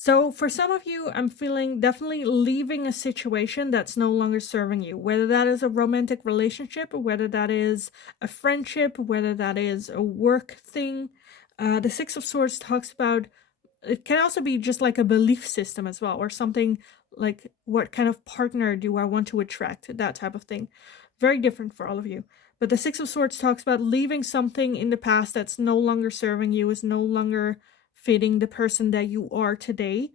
So for some of you, I'm feeling definitely leaving a situation that's no longer serving you, whether that is a romantic relationship, or whether that is a friendship, whether that is a work thing. The Six of Swords talks about, it can also be just like a belief system as well, or something like, what kind of partner do I want to attract, that type of thing. Very different for all of you. But the Six of Swords talks about leaving something in the past that's no longer serving you, is no longer fitting the person that you are today,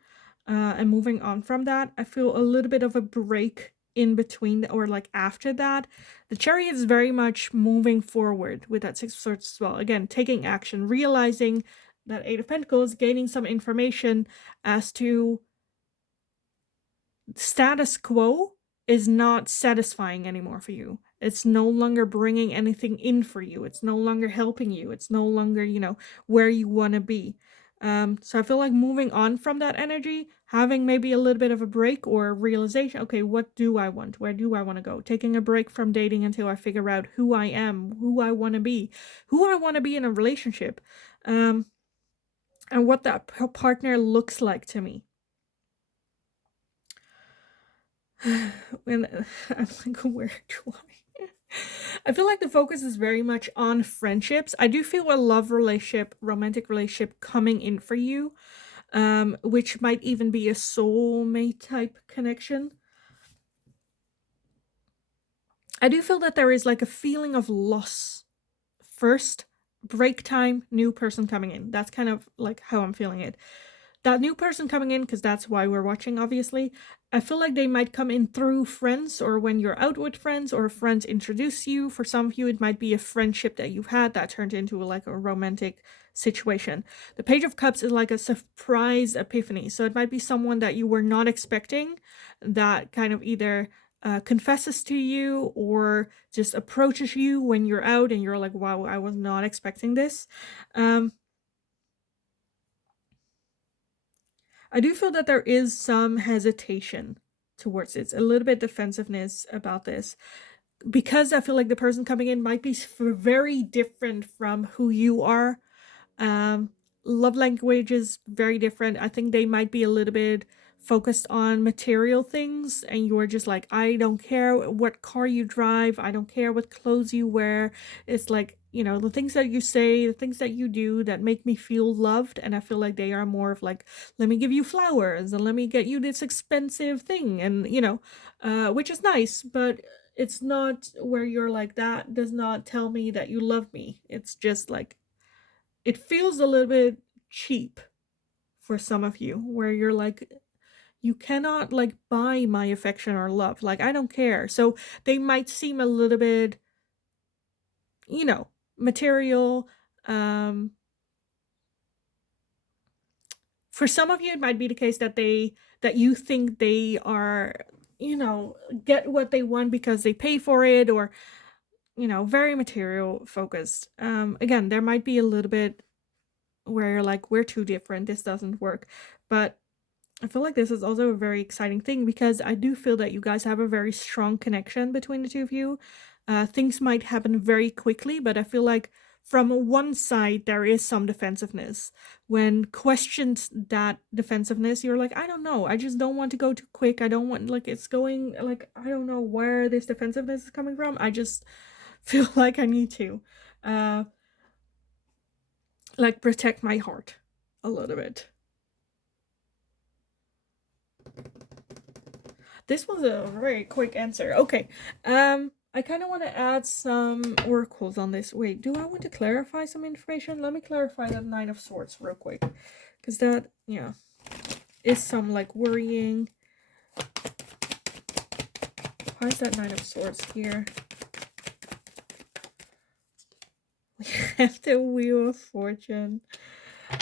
and moving on from that. I feel a little bit of a break in between, or like after that. The Chariot is very much moving forward with that Six of Swords as well. Again, taking action, realizing that Eight of Pentacles, gaining some information as to status quo is not satisfying anymore for you. It's no longer bringing anything in for you. It's no longer helping you. It's no longer, where you want to be. So I feel like moving on from that energy, having maybe a little bit of a break or a realization, okay, what do I want? Where do I want to go? Taking a break from dating until I figure out who I am, who I want to be, who I want to be in a relationship, and what that partner looks like to me. When I'm like, where do I feel like the focus is very much on friendships. I do feel a love relationship, romantic relationship coming in for you, which might even be a soulmate type connection. I do feel that there is like a feeling of loss first, break time, new person coming in. That's kind of like how I'm feeling it. That new person coming in, because that's why we're watching, obviously, I feel like they might come in through friends, or when you're out with friends, or friends introduce you. For some of you, it might be a friendship that you've had that turned into like a romantic situation. The Page of Cups is like a surprise epiphany. So it might be someone that you were not expecting, that kind of either confesses to you or just approaches you when you're out and you're like, wow, I was not expecting this. I do feel that there is some hesitation towards it, a little bit defensiveness about this, because I feel like the person coming in might be very different from who you are. Um, Love language is very different. I think they might be a little bit focused on material things, and you're just like, I don't care what car you drive, I don't care what clothes you wear. It's like, the things that you say, the things that you do that make me feel loved. And I feel like they are more of like, let me give you flowers and let me get you this expensive thing, and which is nice, but it's not where you're like, that does not tell me that you love me. It's just like, it feels a little bit cheap for some of you, where you're like, you cannot like buy my affection or love, like I don't care. So they might seem a little bit, material. For some of you, it might be the case that you think they are, get what they want because they pay for it, or very material focused. Again, there might be a little bit where you're like, we're too different, this doesn't work. But I feel like this is also a very exciting thing, because I do feel that you guys have a very strong connection between the two of you. Things might happen very quickly, but I feel like from one side there is some defensiveness. When questioned that defensiveness, you're like, I don't know, I just don't want to go too quick. I don't want, like, it's going, like, I don't know where this defensiveness is coming from. I just feel like I need to like protect my heart a little bit. This was a very quick answer. Okay. I kind of want to add some oracles on this. Wait, do I want to clarify some information? Let me clarify that Nine of Swords real quick, because that, is some like worrying. Why is that Nine of Swords here? We have the Wheel of Fortune.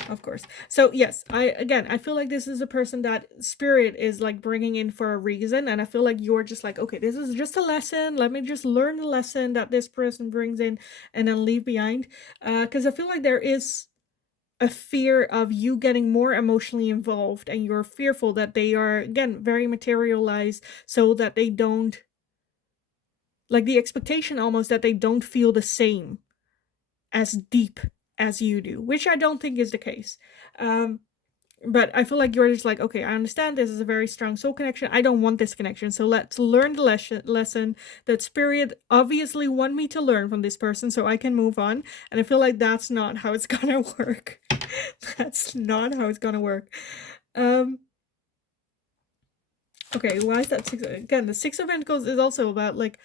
Of course. So yes, I feel like this is a person that spirit is like bringing in for a reason, and I feel like you're just like, okay, this is just a lesson, let me just learn the lesson that this person brings in and then leave behind. Because I feel like there is a fear of you getting more emotionally involved, and you're fearful that they are, again, very materialized, so that they don't, like, the expectation almost that they don't feel the same as deep as you do, which I don't think is the case. But I feel like you're just like, okay, I understand this is a very strong soul connection. I don't want this connection. So let's learn the lesson that spirit obviously want me to learn from this person so I can move on. And I feel like that's not how it's gonna work. That's not how it's gonna work. Okay, why is that six? Again, the Six of Pentacles is also about like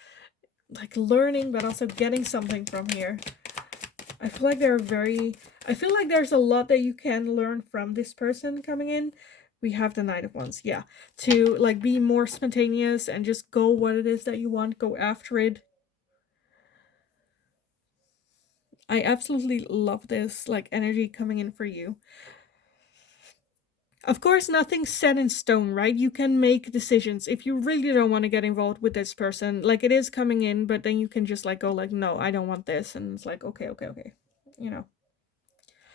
learning, but also getting something from here. I feel like I feel like there's a lot that you can learn from this person coming in. We have the Knight of Wands, yeah. To like be more spontaneous and just go what it is that you want, go after it. I absolutely love this like energy coming in for you. Of course, nothing's set in stone, right? You can make decisions. If you really don't want to get involved with this person, like it is coming in, but then you can just like go like, no, I don't want this. And it's like, okay. You know.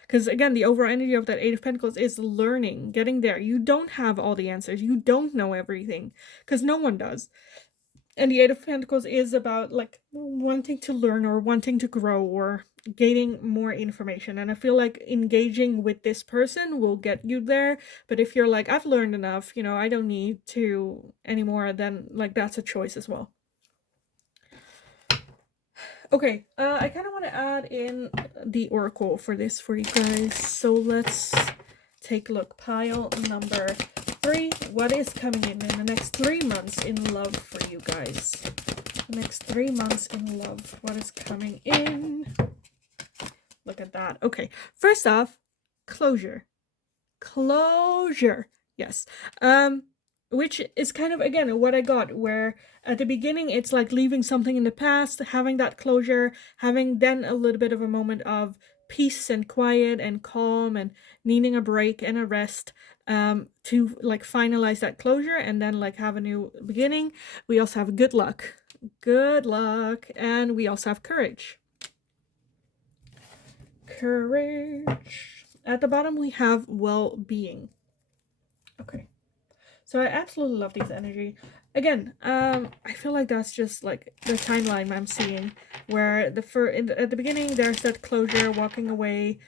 Because again, the overall energy of that Eight of Pentacles is learning, getting there. You don't have all the answers. You don't know everything. Because no one does. And the Eight of Pentacles is about like wanting to learn or wanting to grow or gaining more information. And I feel like engaging with this person will get you there. But if you're like, I've learned enough, you know, I don't need to anymore, then like that's a choice as well. Okay, I kind of want to add in the oracle for this for you guys. So let's take a look. Pile number 3. What is coming in the next 3 months in love for you guys? The next 3 months in love. What is coming in? Look at that. Okay, first off, closure. Closure. Yes. Which is kind of, again, what I got, where at the beginning it's like leaving something in the past, having that closure, having then a little bit of a moment of peace and quiet and calm and needing a break and a rest to like finalize that closure and then like have a new beginning. We also have good luck, and we also have courage. At the bottom we have well-being. Okay. So I absolutely love these energy. Again, I feel like that's just like the timeline I'm seeing, where at the beginning there's that closure, walking away,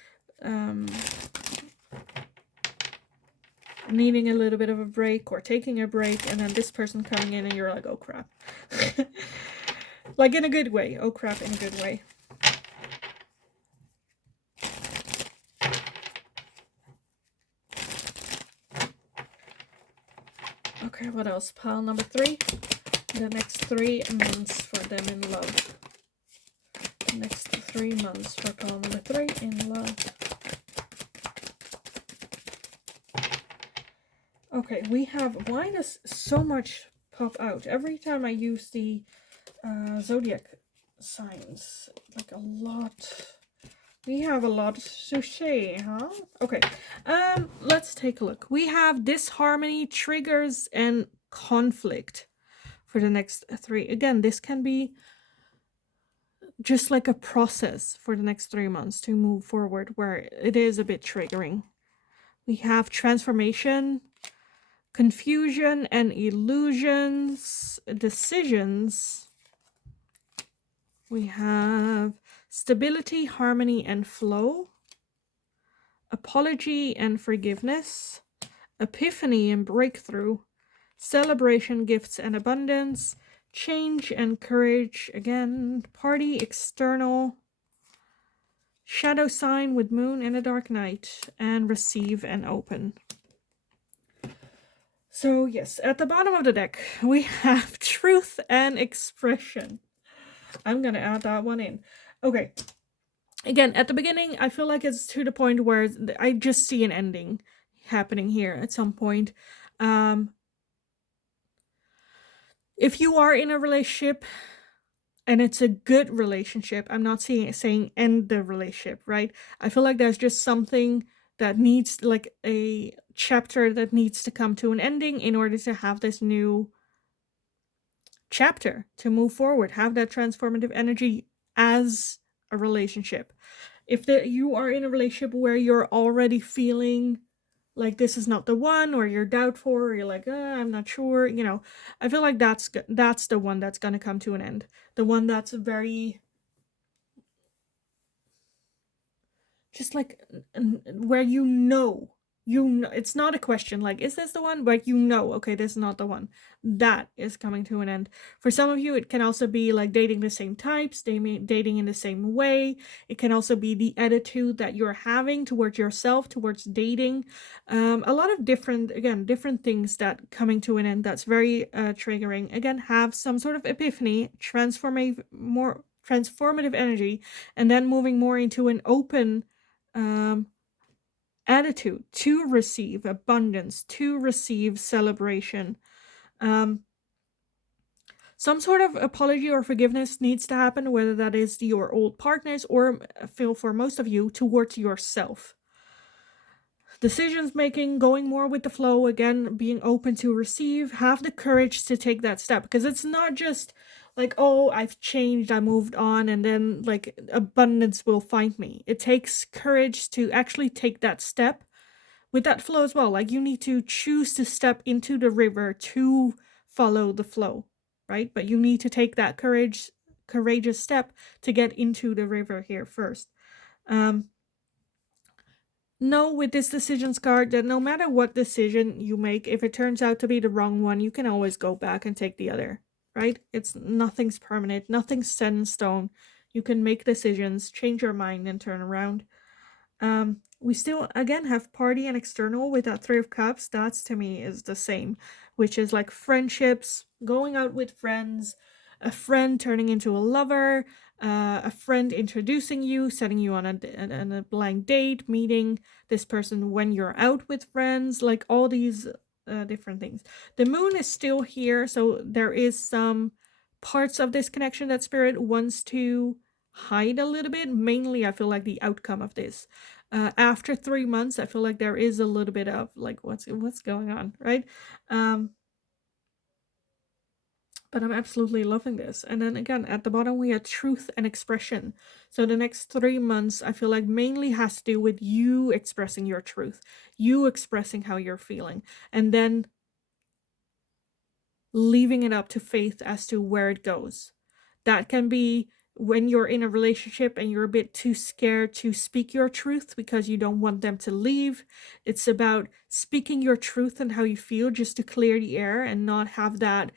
needing a little bit of a break or taking a break, and then this person coming in and you're like, oh crap. Like in a good way. Oh crap, in a good way. Okay, what else? Pile number 3. The next 3 months for them in love. The next 3 months for pile number 3 in love. Okay, we have... Why does so much pop out? Every time I use the zodiac signs, like a lot... We have a lot to say, huh? Okay, let's take a look. We have disharmony, triggers, and conflict for the next 3. Again, this can be just like a process for the next 3 months to move forward where it is a bit triggering. We have transformation, confusion and illusions, decisions. We have stability, harmony, and flow. Apology and forgiveness. Epiphany and breakthrough. Celebration, gifts, and abundance. Change and courage. Again, party, external. Shadow sign with moon and a dark night. And receive and open. So yes, at the bottom of the deck, we have truth and expression. I'm going to add that one in. Okay. Again, at the beginning, I feel like it's to the point where I just see an ending happening here at some point. If you are in a relationship and it's a good relationship, I'm not saying end the relationship, right? I feel like there's just something that needs, like a chapter that needs to come to an ending in order to have this new chapter to move forward, have that transformative energy as a relationship. If you are in a relationship where you're already feeling like this is not the one, or you're doubtful, or you're like, I'm not sure, you know, I feel like that's the one that's going to come to an end. The one that's very just like where you know You know, it's not a question like, is this the one? But you know, okay, this is not the one. That is coming to an end. For some of you, it can also be like dating the same types, dating in the same way. It can also be the attitude that you're having towards yourself, towards dating. A lot of different, again, different things that coming to an end that's very triggering. Again, have some sort of epiphany, more transformative energy, and then moving more into an open um attitude to receive abundance, to receive celebration. Um, some sort of apology or forgiveness needs to happen, whether that is to your old partners or feel for most of you towards yourself. Decisions making, going more with the flow, again, being open to receive, have the courage to take that step, because it's not just like, oh, I've changed, I moved on, and then like abundance will find me. It takes courage to actually take that step with that flow as well. Like you need to choose to step into the river to follow the flow, right? But you need to take that courageous step to get into the river here first. Know with this decisions card that no matter what decision you make, if it turns out to be the wrong one, you can always go back and take the other, right? It's nothing's permanent, nothing's set in stone. You can make decisions, change your mind, and turn around. We still again have party and external with that Three of Cups. That's to me is the same, which is like friendships, going out with friends, a friend turning into a lover, a friend introducing you, setting you on a blind date, meeting this person when you're out with friends, like all these different things. The moon is still here, so there is some parts of this connection that spirit wants to hide a little bit. Mainly, I feel like the outcome of this. After 3 months, I feel like there is a little bit of like what's going on, right? But I'm absolutely loving this. And then again, at the bottom, we have truth and expression. So the next 3 months, I feel like mainly has to do with you expressing your truth, you expressing how you're feeling, and then leaving it up to faith as to where it goes. That can be when you're in a relationship and you're a bit too scared to speak your truth because you don't want them to leave. It's about speaking your truth and how you feel just to clear the air and not have that,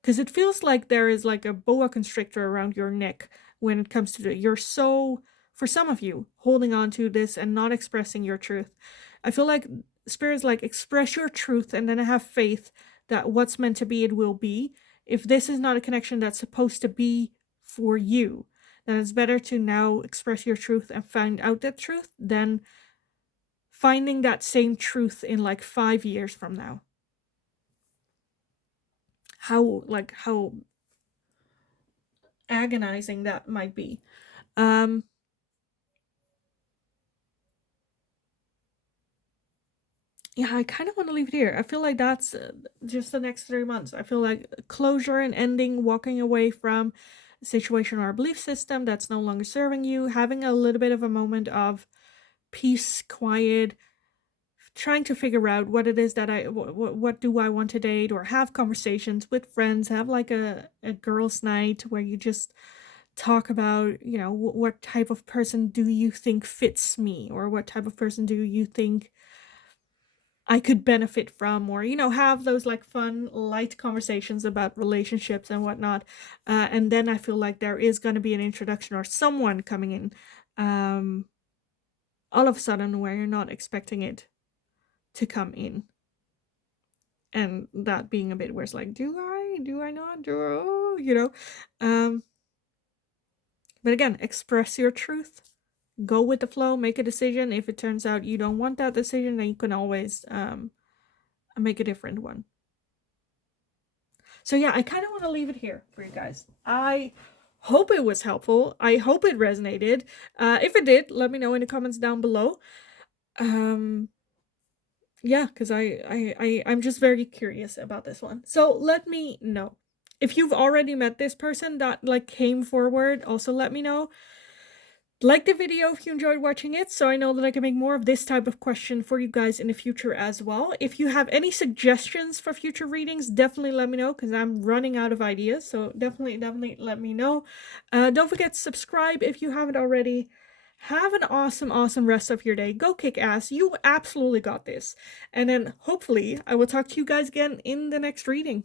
because it feels like there is like a boa constrictor around your neck when it comes to you're so, for some of you, holding on to this and not expressing your truth. I feel like spirit's like, express your truth and then have faith that what's meant to be, it will be. If this is not a connection that's supposed to be for you, then it's better to now express your truth and find out that truth than finding that same truth in like 5 years from now. How agonizing that might be. Yeah, I kind of want to leave it here. I feel like that's just the next 3 months. I feel like closure and ending, walking away from a situation or a belief system that's no longer serving you, having a little bit of a moment of peace, quiet, trying to figure out what it is that what do I want to date, or have conversations with friends, have like a girls' night where you just talk about, you know, what type of person do you think fits me, or what type of person do you think I could benefit from, or, you know, have those like fun, light conversations about relationships and whatnot. And then I feel like there is going to be an introduction or someone coming in all of a sudden where you're not expecting it to come in. And that being a bit where it's like, do I not, you know? But again, express your truth, go with the flow, make a decision. If it turns out you don't want that decision, then you can always make a different one. So yeah, I kind of want to leave it here for you guys. I hope it was helpful. I hope it resonated. If it did, let me know in the comments down below. Yeah, because I'm just very curious about this one. So let me know. If you've already met this person that like came forward, also let me know. Like the video if you enjoyed watching it, so I know that I can make more of this type of question for you guys in the future as well. If you have any suggestions for future readings, definitely let me know, because I'm running out of ideas, so definitely let me know. Don't forget to subscribe if you haven't already. Have an awesome, awesome rest of your day. Go kick ass. You absolutely got this. And then hopefully I will talk to you guys again in the next reading.